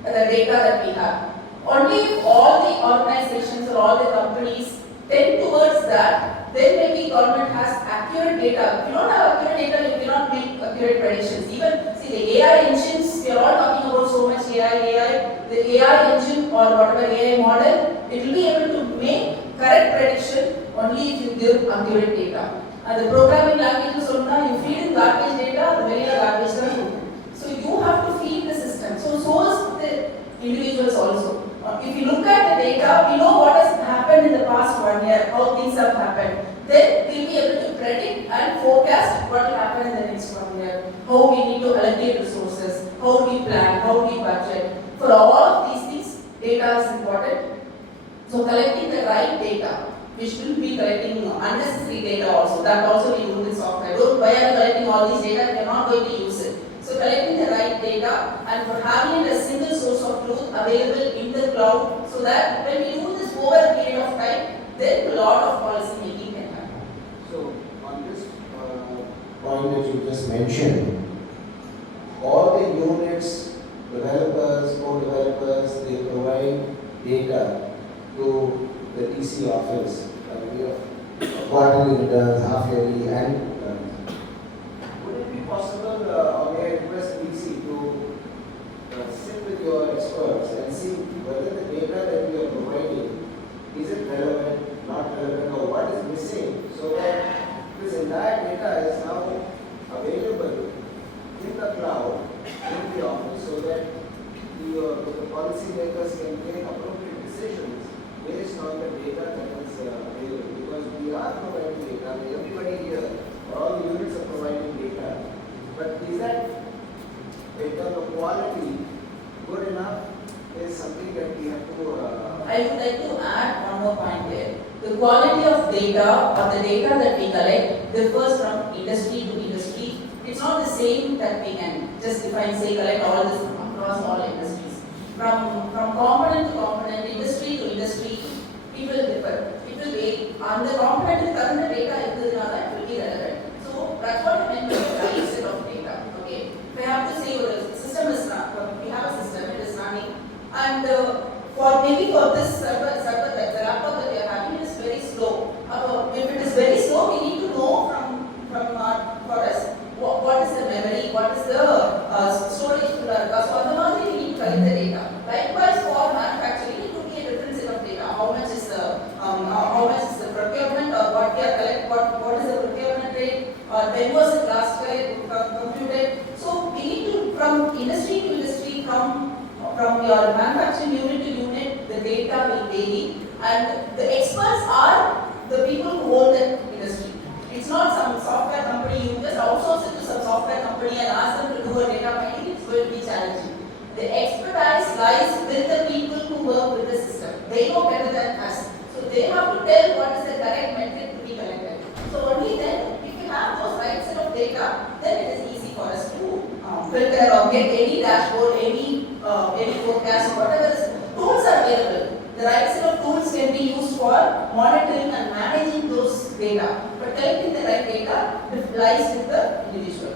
the data that we have. Only if all the organizations or all the companies tend towards that, then maybe government has accurate data. If you don't have accurate data, you cannot make accurate predictions. Even see the AI engines, we are all talking about so much AI. The AI engine or whatever AI model, it will be able to make correct prediction only if you give accurate data. And the programming language is you feed in garbage data, the very garbage data. So you have to feed the system. So is the individuals also. If you look at the data, we know what has happened in the past 1 year, how things have happened. Then we will be able to predict and forecast what will happen in the next 1 year. How we need to allocate resources, how we plan, how we budget. For all of these things, data is important. So collecting the right data. we shouldn't be collecting unnecessary data also. That also we do in software. Don't why are you collecting all these data if you're not going to use it? So collecting the right data and for having a single source of truth available in the cloud so that when we do this over a period of time, then a lot of policy making can happen. So, on this point that you just mentioned, all the units, developers, co-developers, they provide data to the DC office. We have quarterly returns, half-yearly, and would it be possible, or may I request DC to sit with your experts and see whether the data that we are providing is it relevant, not relevant, or what is missing, so that this entire data is now available in the cloud, in the office, so that the policy makers can take appropriate decisions based on the data that is available. Because we are providing data, everybody here, all the units are providing data. But is that, in terms of quality, good enough? Is something that we have to. I would like to add one more point there. The quality of data or the data that we collect differs from industry to industry. It's not the same that we can just define, say, collect all this across all industries. From component to component, industry to industry, people differ. It will be, and the component is current data is another, it will be relevant. So that's what I meant by the right set of data. Okay. We have to say, well, the system is not, we have a system, it is running. And for maybe for this server the laptop that we are having is very slow. If it is very slow, we need to know for us what is the memory, what is the storage to the so on the monthly we need to collect the data. Likewise for manufacturing, it could be a different set of data. How much is the procurement or what we are collect, what is the procurement rate or when was it last computed. So we need to from industry to industry, from your manufacturing unit to unit, the data will vary, and the experts are the people who hold that industry. It's not some software company, you just outsource it to some software company and ask them to do a data mining, it's going to be challenging. The expertise lies with the people who work with the system. They know better than us. So they have to tell what is the correct metric to be collected. So only then, if you have those right set of data, then it is easy for us to filter or get any dashboard, any forecast, whatever tools are available. The right set of tools can be used for monitoring and managing those data. But collecting the right data lies with the individual.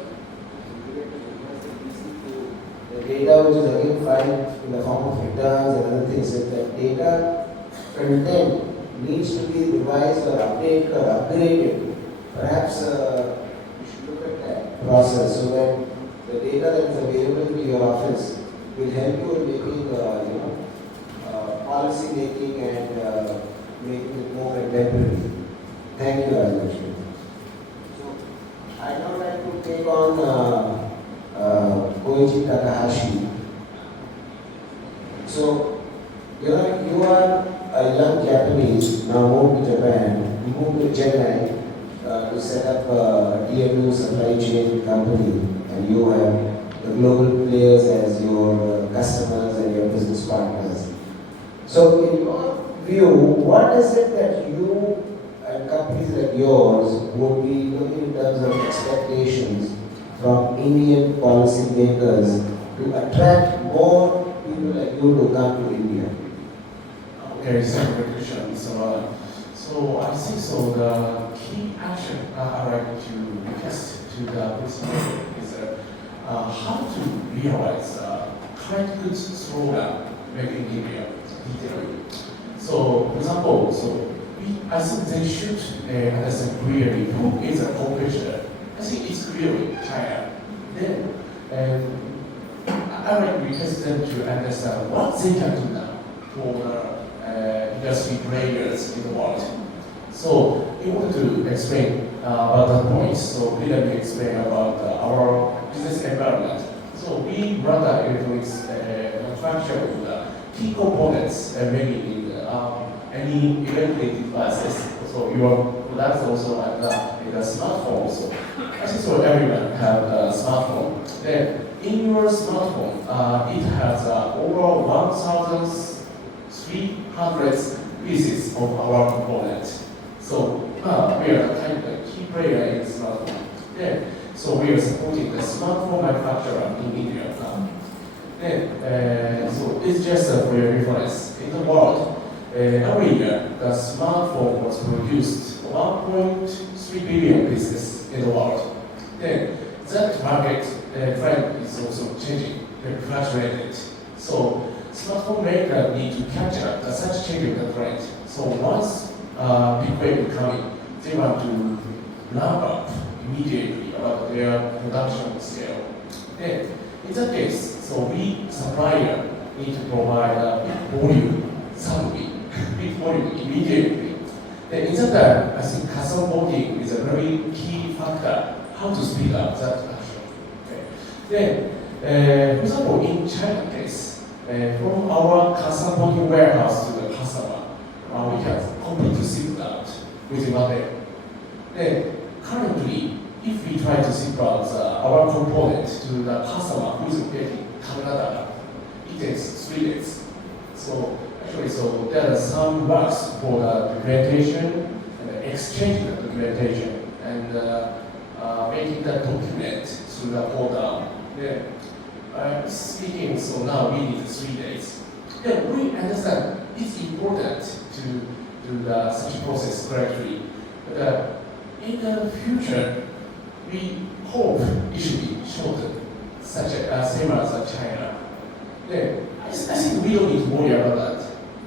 The data which is again filed in the form of returns and other things, if that data content needs to be revised or updated or upgraded, perhaps we should look at that process so that the data that is available to your office will help you in making, policy making and making it more contemporary. Thank you, Rajlakshmi. So, I now like to take on Koichi Takahashi. So, you are a young Japanese, now moved to Japan, you moved to Chennai to set up a tier 2 supply chain company, and you have the global players as your customers and your business partners. So, in your view, what is it that you and companies like yours would be looking in terms of expectations from Indian policymakers to attract more people like you to come to India? Okay, thank you for the question. So I think so. The key action I like to request to the policymaker is how to realize critical slogan making India digitally. So, for example, I think they should understand clearly who is a competitor. I think it's clearly China. Then, I would request them to understand what they can do now for industry players in the world. So, in order to explain about that point, so let me explain about our business environment. So, we run the electronics manufacture with key components mainly in any electronic devices. So your products also have a smartphone. So I think so everyone have a smartphone. Then in your smartphone, it has over 1,300 pieces of our component. smartphone manufacturer in India. Then, so it's just for your reference. In the world, every year, the smartphone was produced 1.3 billion pieces in the world. Then, that market trend is also changing, fluctuated. So, smartphone makers need to catch up such change in the trend. So, once big wave is coming, they want to ramp up immediately about their production scale. Then, in that case, so we supplier need to provide a big volume suddenly, big volume immediately. Then in that time, I think custom bonding is a very key factor how to speed up that action. Okay. Then, for example, in China case, from our custom bonding warehouse to the customer, we can complete to ship out within 1 day. Then currently, if we try to ship out our component to the customer who is getting Canada, it takes 3 days. So actually, so there are some works for the documentation and exchanging the documentation and making the document through the portal. Then speaking, so now we need 3 days. Then we understand it's important to do such process correctly. But in the future, we hope it should be shorter, such as same as China. Then I think we don't need to worry about that.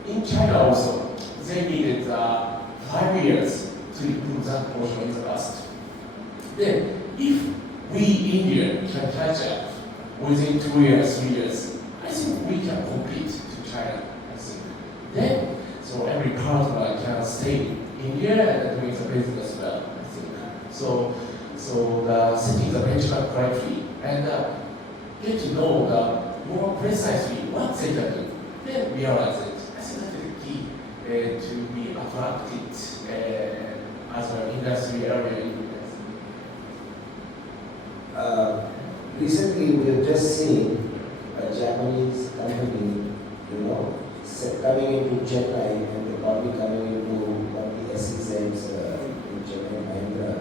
In China also, they needed 5 years to improve that portion in the past. Then if we India can catch up within 2 years, 3 years, I think we can compete to China. I think. Then so every partner can stay in India and doing the business well. I think. So the setting the benchmark correctly and get to know more precisely what they can do. Then realize it. I think that is the key to be attracted as an industry area in Recently, we have just seen a Japanese company, coming into Chennai and they're probably coming into one of the SEZs in Chennai, Mahindra.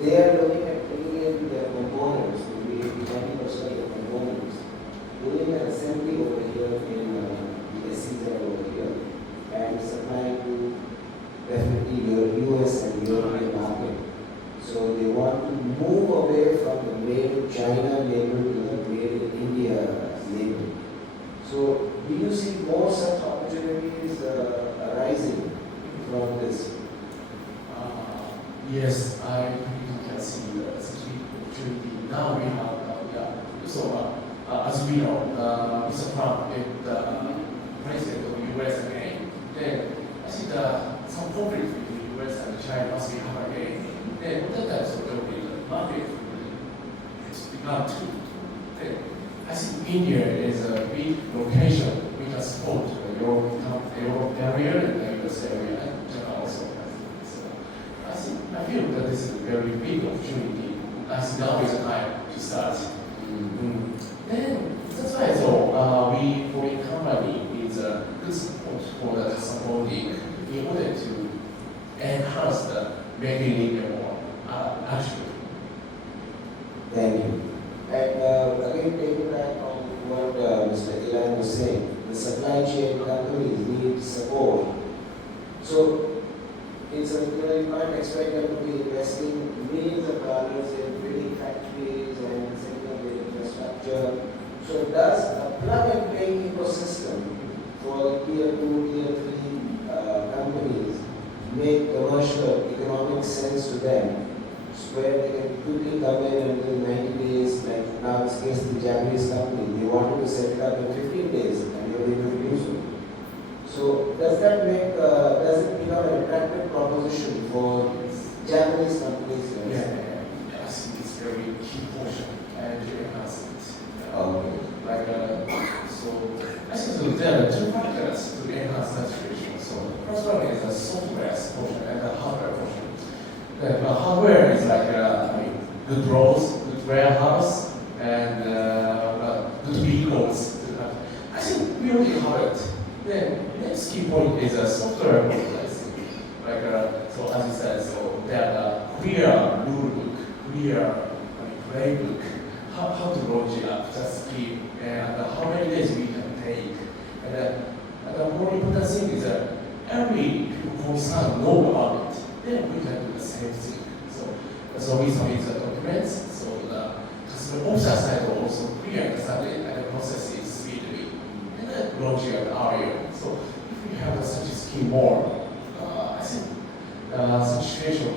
They are looking at putting in their components, maybe 20% of the components, doing an assembly over here in the SEZ over here, and supplying to definitely your US and European market. So they want to move away from the made in China label to the made in India label. So do you see more such opportunities arising from this? Yes, I can see such an opportunity. Now we have, as we know, Mr. Trump is the president of the US again. Then I think some conflict between the US and China must be happening again. Then that time, so there will be the market it's begun to. Then I think India is a big location. We can support the Europe area and the US area and Japan also. I feel that this is a very big opportunity. As now is the time to start. Then that's why we for the company needs a good support for the supporting in order to enhance the making India more actually. Thank you. And again, taking back on what Mr. Ilan was saying, the supply chain companies need support. So you can't expect them to be investing millions of dollars in building factories and setting up their infrastructure. So does a plug-and-play ecosystem for tier 2, tier 3 companies make commercial, economic sense to them, where they can quickly come in and within 90 days, like now in this case the Japanese company, they wanted to set it up in 15 days and they were able to do so. So does that make, does it become an attractive proposition for Japanese companies? Yeah, I think it's a very key portion and to enhance it. Okay. So I think there are two factors to enhance that situation. So the first one is the software portion and the hardware portion. The hardware is good roads, good warehouse, and good vehicles. I think we already have it. Then next key point is a software modernizing. So as you said, so there are clear rule book, clear playbook, how to launch it up, just keep, and how many days we can take. And the more important thing is that every people concerned know about it, then we can do the same thing. So we submit the documents, so the customer officer side will also clear understanding and the process is speedily, and then launch it earlier. So if we have such a scheme more, I think the situation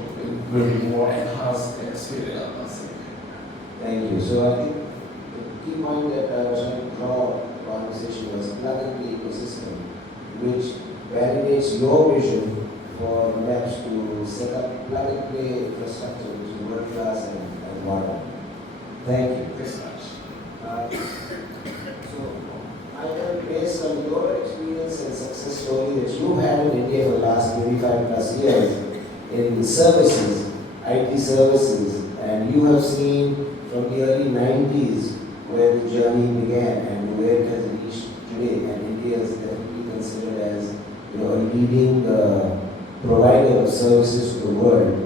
will be more enhanced and speeded up, I think. Thank you. So I think the key point that I was trying to draw the conversation was plug and play ecosystem, which validates your vision for MEPZ to set up plug and play infrastructure which is world class and modern. Thank you. Thanks so much. So I know based on your experience and success story that you've had in India for the last 25 plus years in services, IT services, and you have seen from the early 90s where the journey began and where it has reached today, and India is definitely considered as a leading provider of services to the world.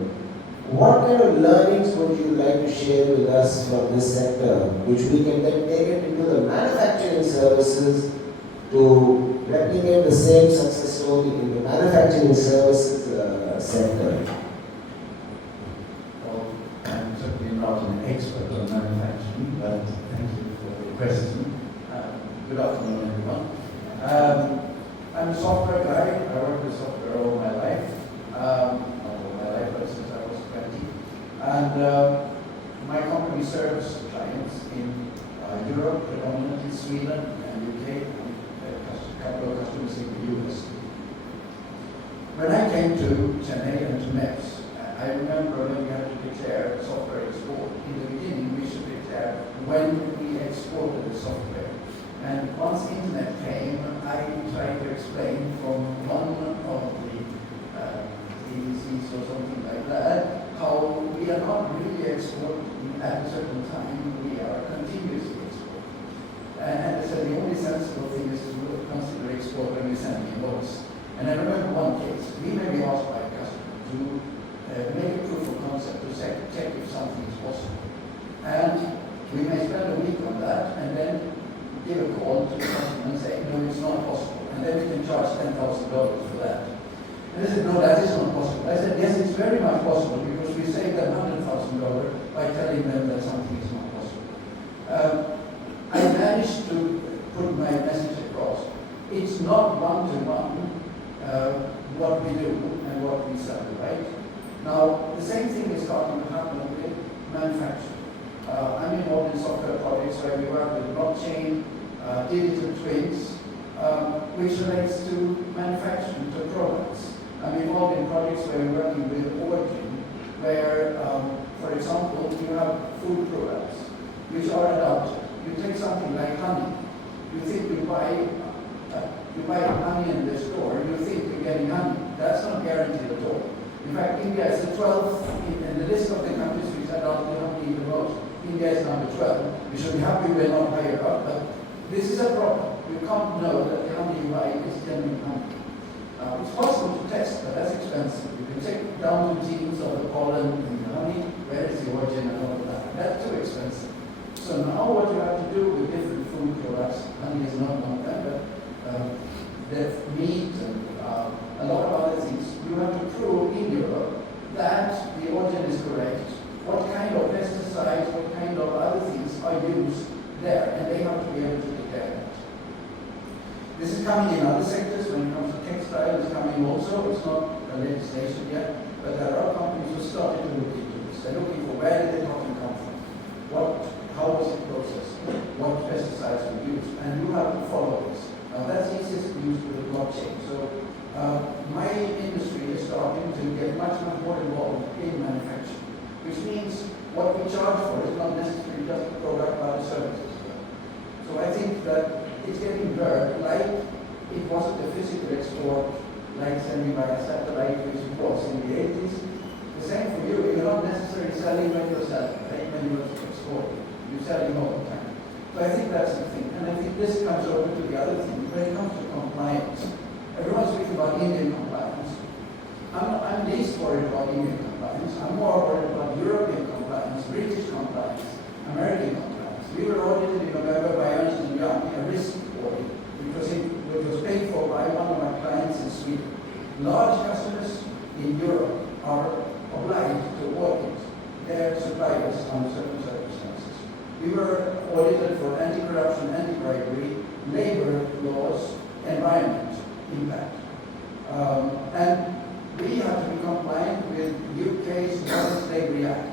What kind of learnings would you like to share with us from this sector, which we can then take it into the manufacturing services to replicate the same success story in the manufacturing services sector? Well, I'm certainly not an expert on manufacturing, but thank you for the question. Good afternoon, everyone. I'm a software guy. I worked with software all my life. Not all my life, but since I was 20. And my company serves clients in Europe, predominantly Sweden and UK, and a couple of customers in the US. When I came to Chennai and to MEPZ, I remember when we had to declare software export. In the beginning, we should declare when we exported the software. And once internet came, I tried to explain from one of the DVCs or something like that, how we are not really exporting at a certain time, we are continuously exporting. And I said the only sensible thing is to consider export when we send the invoice. And I remember one case, we may be asked by a customer to make a proof of concept to check if something is possible. And we may spend a week on that and then give a call to the customer and say, no, it's not possible. And then we can charge $10,000 for that. And they said, no, that is not possible. I said, yes, it's very much possible because we saved them $100,000 by telling them that something is not possible. I managed to put my message across. It's not one-to-one what we do and what we sell, right? Now, the same thing is starting to happen with manufacturing. I'm involved in software projects where we work with blockchain, digital twins, which relates to manufacturing, to products. I'm involved in projects where we're working with origin, where, for example, you have food products which are adapted. You take something like honey. You think you buy honey in the store, you think you're getting honey. That's not guaranteed at all. In fact, India is the 12th in the list of the countries which adopt the honey the most. India is number 12. We should be happy we're not higher up, but this is a problem. You can't know that the honey you buy is genuine honey. It's possible to test, but that's expensive. You can take down the genes of the pollen in the honey, where is the origin and all of that. That's too expensive. So now what you have to do with different food products, honey is not one of them, but the meat and a lot of other things, you have to prove in Europe that the origin is correct, what kind of pesticides, what kind of other things are used there, and they have to be able to declare that. This is coming in other sectors. When it comes to textile, it's coming also. It's not a legislation yet, but there are companies who started to look into this. They're looking for where did the cotton come from, how was it processed, what pesticides were used, and you have to follow this. Now that's easiest to use with the blockchain. So my industry is starting to get much more involved in manufacturing, which means what we charge for is not necessarily just the product but the services. So I think that it's getting blurred, like it wasn't a physical export, like sending by a satellite, which it was in the 80s. The same for you, you're not necessarily selling when you're selling, right? When you're exporting, you're selling all the time. So I think that's the thing, and I think this comes over to the other thing, when it comes to compliance. Everyone's speaking about Indian compliance. I'm least worried about Indian compliance. I'm more worried about European compliance compliance, British compliance, American compliance. We were audited in November by Ernst & Young, a risk audit, which was paid for by one of my clients in Sweden. Large customers in Europe are obliged to audit their suppliers under certain circumstances. We were audited for anti-corruption, anti-bribery, labor laws, environment impact. And we have to be compliant with UK's Modern Slavery Act.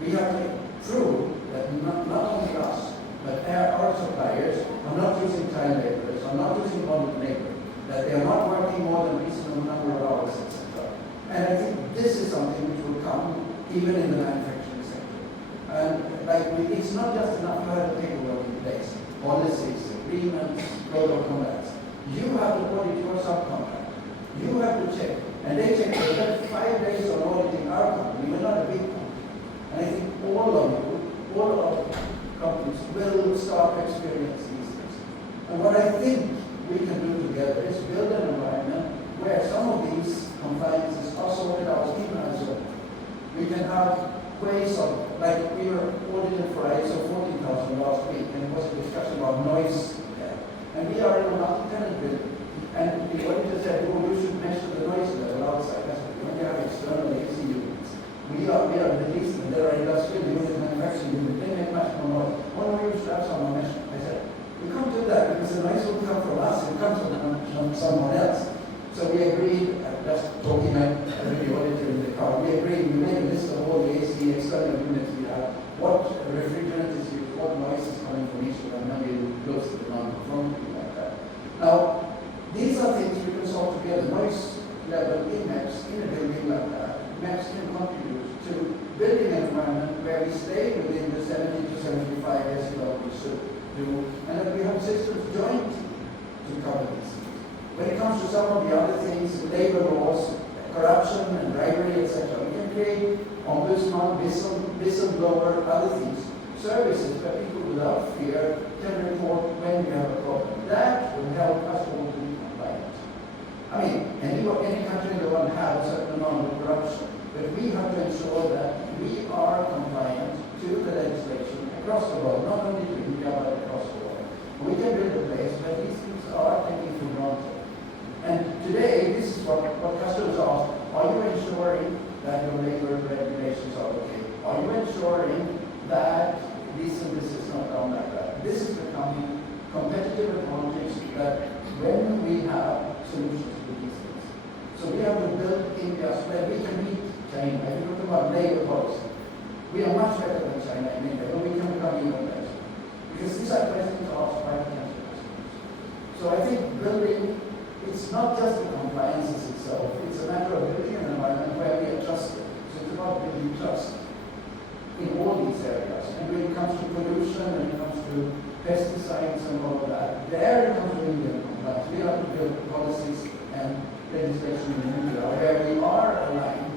We have to prove that not only us, but our suppliers are not using child laborers, are not using bonded labor, that they are not working more than a reasonable number of hours, etc. And I think this is something which will come even in the manufacturing sector. And it's not just enough to have the paperwork in place, policies, agreements, code of conduct. You have to audit your subcontract. You have to check. And they check. They spent 5 days on auditing our company. We're not a big company. And I think all of companies will start to experience these things. And what I think we can do together is build an environment where some of these compliances are sorted out in our zone. We can have ways of, like we were audited for ISO 14,000 last week, and it was a discussion about noise there. And we are in a multi-tenant building. And the auditor said, well, you should measure the noise level outside. That's what when you have external AC units. We are the least, and there are industrial units, manufacturing units, they make much more noise. Why don't we should have some measurement? I said, we can't do that because the noise will come from us, it comes from someone else. So we agreed, just talking with the auditor in the car, we agreed, we made a list of all the AC external units we have, what refrigerant is used, what noise is coming from each of them, and we close to the non-conformity like that. Now, these are things we can solve together. Noise level in MEPZ, in a building like that, MEPZ can contribute to building an environment where we stay within the 70 to 75 decibel we should do, and that we have systems joint to cover these things. When it comes to some of the other things, labor laws, corruption and bribery, etc., we can create ombudsman, whistleblower, other things, services where people without fear can report when we have a problem. That will help us all to be compliant. I mean, any country in the world has a certain amount of corruption, but we have to ensure that we are compliant to the legislation across the world, not only to India, but across the world. We can build a place where these things are taken for granted. And today, this is what customers ask, are you ensuring that your labor regulations are okay? Are you ensuring that this and this is not done like that? This is becoming competitive advantage that when we have solutions to these things. So we have to build India's where we can meet China. If you talk about labor policy, we are much better than China in India, but we can become even better. Because these are questions asked by potential customers. So I think building, it's not just the compliances itself, it's a matter of building an environment where we are trusted. So it's about building trust in all these areas. And when it comes to pollution, when it comes to pesticides and all of that, there it comes to Indian compliance. We have to build policies and legislation in India where we are aligned.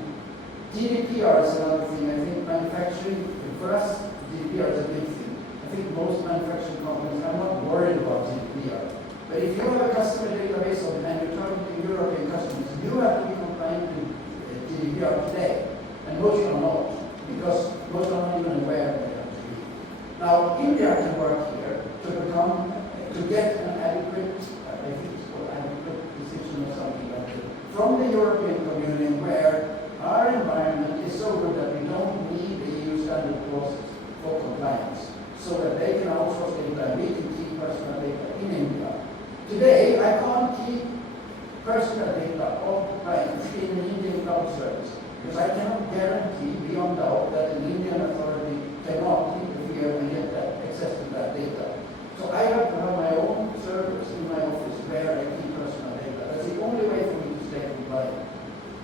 GDPR is another thing. I think manufacturing, for us, GDPR is a big thing. I think most manufacturing companies are not worried about GDPR. But if you have a customer database and you're talking to European customers, you have to be compliant with GDPR today. And most are not, because most are not even aware of it. Now, India can work here to get an adequate, I think it's called adequate decision or something like that, from the European community where our environment is so good that we don't need the EU standard clauses for compliance, so that they can outsource data and we can keep personal data in India. Today, I can't keep personal data of clients in an Indian cloud service because I cannot guarantee beyond doubt that an Indian authority cannot interfere and get that access to that data. So I have to have my own servers in my office where I keep personal data. That's the only way for me to stay compliant.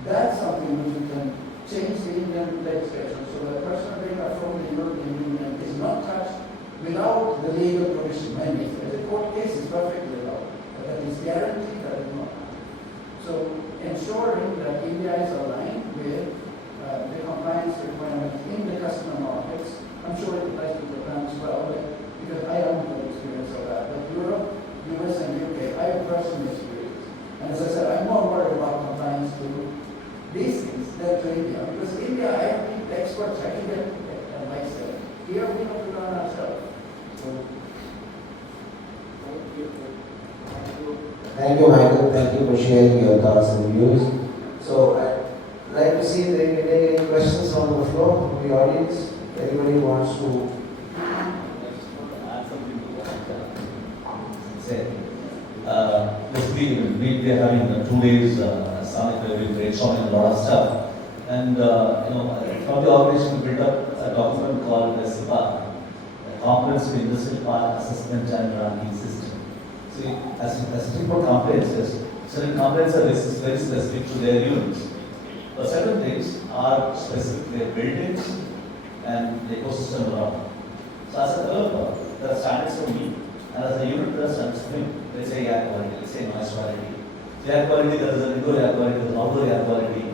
That's something which we can change the Indian legislation so that personal data from the European Union is not touched without the legal provision. Maybe the court case is perfectly allowed, but that is guaranteed that it is not. So ensuring that India is aligned with the compliance requirements in the customer markets, I'm sure it applies to Japan as well, because I don't have experience of that. But Europe, US and UK, I have personal experience. And as I said, I'm more worried about compliance to these things than to India. Because India, I have people experts, I can get myself. We have to learn ourselves. So, thank you. Thank you, Michael. Thank you for sharing your thoughts and views. So, I'd like to see if there can take any questions from the floor, from the audience. If anybody wants to. Add something to what said. Basically, we are having 2 days summit where we brainstorming a lot of stuff. And from the organization, we built up a document called the SIPA, Comprehensive Industrial Park Assessment and Ranking System. See, as people complaints, certain complaints are very specific to their units. But certain things are specific to their buildings and the ecosystem around. So as a developer, there are standards for me, and as a unit, there are standards for me. Let's say air quality, let's say noise quality. So air quality, there is an indoor air quality, there is an outdoor air quality.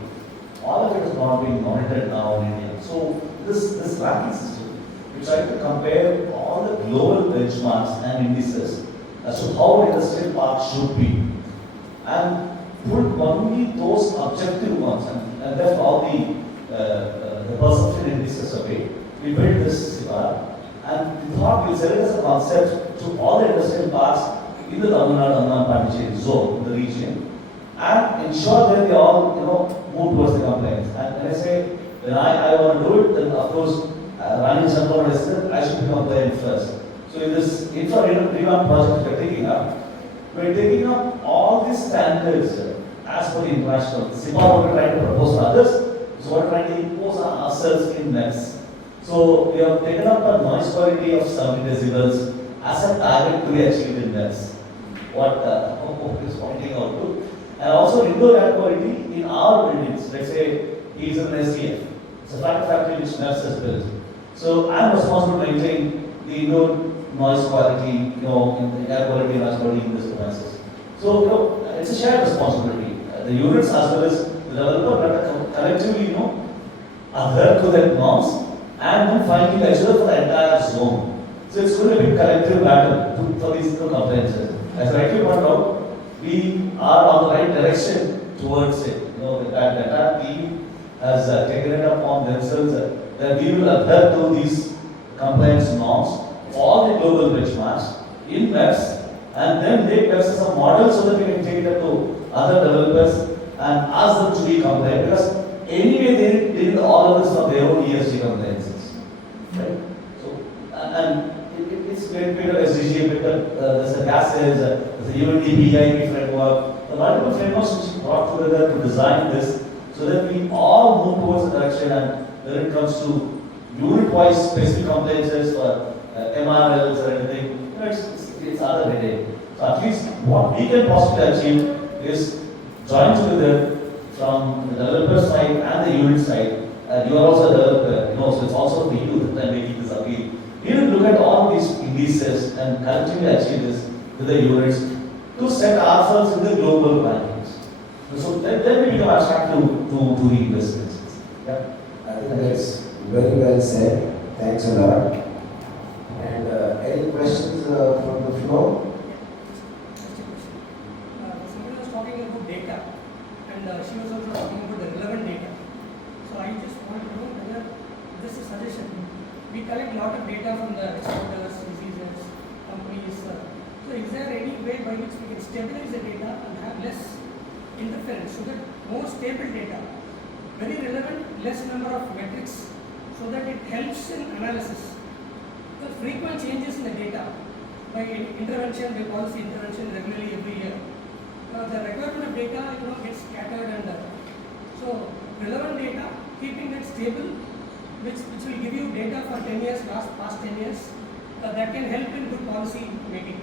All of it is not being monitored now in India. So this ranking system, we try to compare all the global benchmarks and indices as to how industrial parks should be, and put only those objective ones, and left all the perception indices away. We built this CIPAR, and we thought we'll sell it as a concept to all the industrial parks in the Tamil Nadu, Andaman, Pondicherry zone, in the region, and ensure that they all, move towards the compliance. And when I say, when I want to do it, then of course, running central resident, I should be compliant first. So in this infra revamp project we're taking up all these standards as per the international. SIPA, what we're trying to propose to others, so we're trying to impose on ourselves in MEPZ. So we have taken up a noise quality of 70 decibels as a target to be achieved in MEPZ. What Hope is pointing out to. And also indoor air quality in our buildings. Let's say he's an SDF. It's a factory which MEPZ has built. So I'm responsible to maintain the indoor noise quality, in the air quality and noise quality in this premises. So it's a shared responsibility. The units as well as the developer collectively, adhere to that norms and then finally measure for the entire zone. So it's going to be a collective battle for these two compliances. As rightly pointed out, we are on the right direction towards it. The entire team has taken it upon themselves that we will adhere to these compliance norms for all the global benchmarks in MEPZ, and then make MEPZ as a model so that we can take it up to other developers and ask them to be compliant, because anyway they did all of this for their own ESG compliances, right? So and it's great bit of SDG, there's a gases, there's a UNDP BIP framework, the multiple frameworks which we brought together to design this so that we all move towards the direction. And when it comes to unit-wise specific compliances for MRLs or anything, it's other headache. So at least what we can possibly achieve is join together from the developer side and the unit side. You are also a developer, so it's also for you that I'm making this appeal. We will look at all these indices and collectively achieve this with the units to set ourselves in the global rankings. So then we become attractive to the investments. Yeah. I think that's very well said. Thanks a lot. And any questions from the floor? Somebody was talking about data, and she was also talking about the relevant data. So I just want to know whether this is a suggestion. We collect a lot of data from the exporters, diseases, companies. So is there any way by which we can stabilize the data and have less interference, so that more stable data, very relevant, less number of metrics, so that it helps in analysis? The frequent changes in the data by intervention, by policy intervention regularly every year. The requirement of data gets scattered, and so relevant data, keeping it stable, which will give you data for 10 years, past 10 years, that can help in good policy making.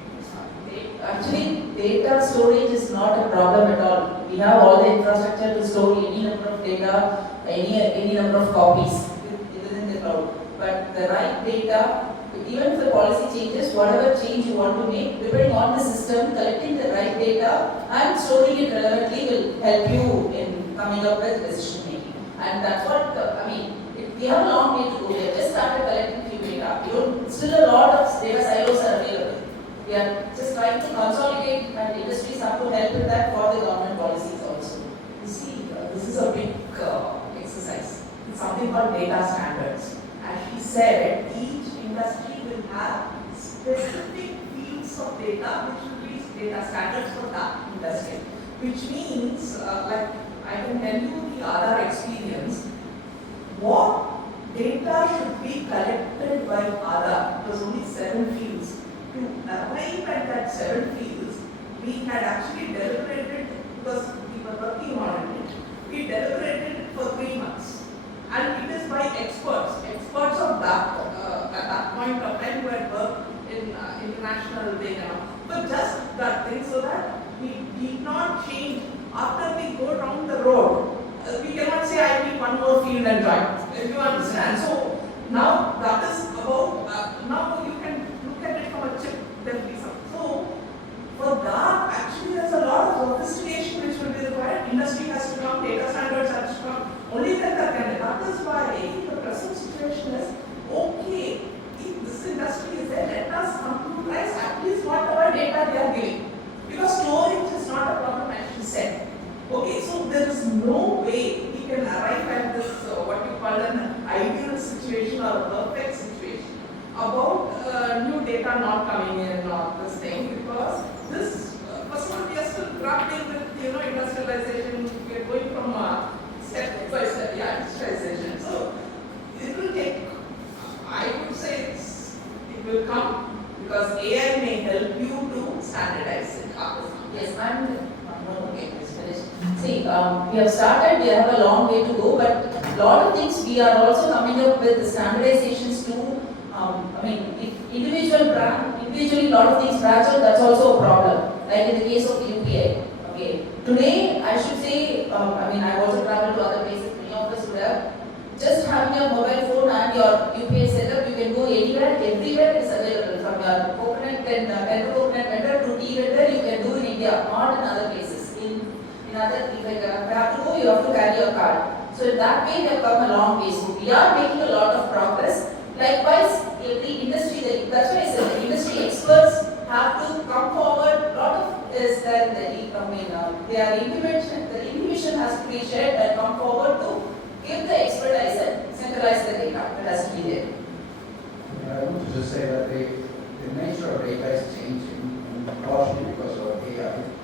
Actually, data storage is not a problem at all. We have all the infrastructure to store any number of data, any number of copies within the cloud. But the right data, even if the policy changes, whatever change you want to make, depending on the system, collecting the right data and storing it relevantly will help you in coming up with decision making. And that's what, we have a long way to go. We have just started collecting few data. Still a lot of data silos are available. We are just trying to consolidate, and industries have to help with that for the government policies also. You see, this is a big exercise. It's something called data standards. As she said, each industry will have specific fields of data which will be data standards for that industry. Which means, like I can tell you the other experience, what data should be collected by Aadhaar. It was only 7 fields. To arrive at that 7 fields, we had actually deliberated because we were working on it. We deliberated it for 3 months. And it is by experts of that, at that point of time who had worked in international data. But just that thing so that we did not change after we go down the road. We cannot say I need one more field and join. If you understand. So now that is about, now you can look at it from a chip level. So for that, actually there's a lot of sophistication which will be required. Industry has to come, data standards have to come. Only then that can. That is why the present situation is okay. If this industry is there, let us computerize at least whatever data they are giving. Because storage is not a problem, as she said. Okay, so there is no way we can arrive at this what you call an ideal situation or a perfect situation about new data not coming in or this thing, because this first of all we are still grappling with industrialization. We are going from step by step industrialization. So it will take. I would say it will come because AI may help you to standardize it. Yes, okay, it's finished. See, we have started, we have a long way to go, but a lot of things we are also coming up with the standardizations too. If individually a lot of things branch out, that's also a problem. Like in the case of UPI. Okay, today I should say, I've also traveled to other places, many of us would have. Just having your mobile phone and your UPI setup, you can go anywhere, everywhere it is available. From your coconut vendor to tea vendor, you can do in India, not in other places. In other, if you have to go, you have to carry your card. So in that way, we have come a long way. So we are making a lot of progress. Likewise, every industry, that's why I said the industry experts have to come forward. A lot of is that they are intuition. The intuition has to be shared and come forward to give the expertise and centralize the data. It has to be there. I want to just say that the nature of data is changing, and partially because of AI.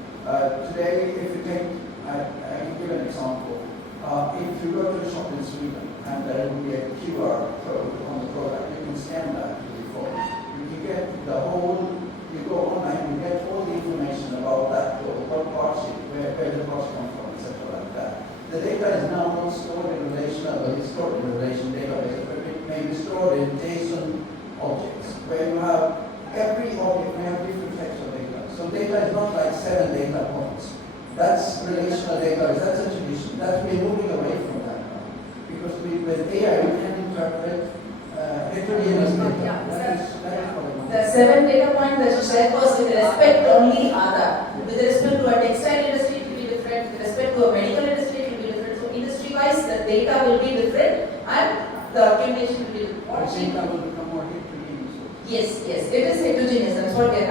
Today, if you take, I can give an example. If you go to a shop in Sweden and there will be a QR code on the product, you can scan that to the phone. You can get the whole, you go online, you get all the information about that code, what parts where the parts come from, etc. like that. The data is now not stored in relational, it's stored in relation database, but it may be stored in JSON objects, where you have every object may have different types of data. So data is not like 7 data points. That's relational data, that's a tradition. That's we're moving away from that now. Because with AI, we can interpret heterogeneous data. That is what I want. The 7 data points that you said was with respect only Aadhaar. With respect to a textile industry, it will be different. With respect to a medical industry, it will be different. So industry-wise, the data will be different and the documentation will be different. Data will become more heterogeneous. Yes, it is heterogeneous. That's what we are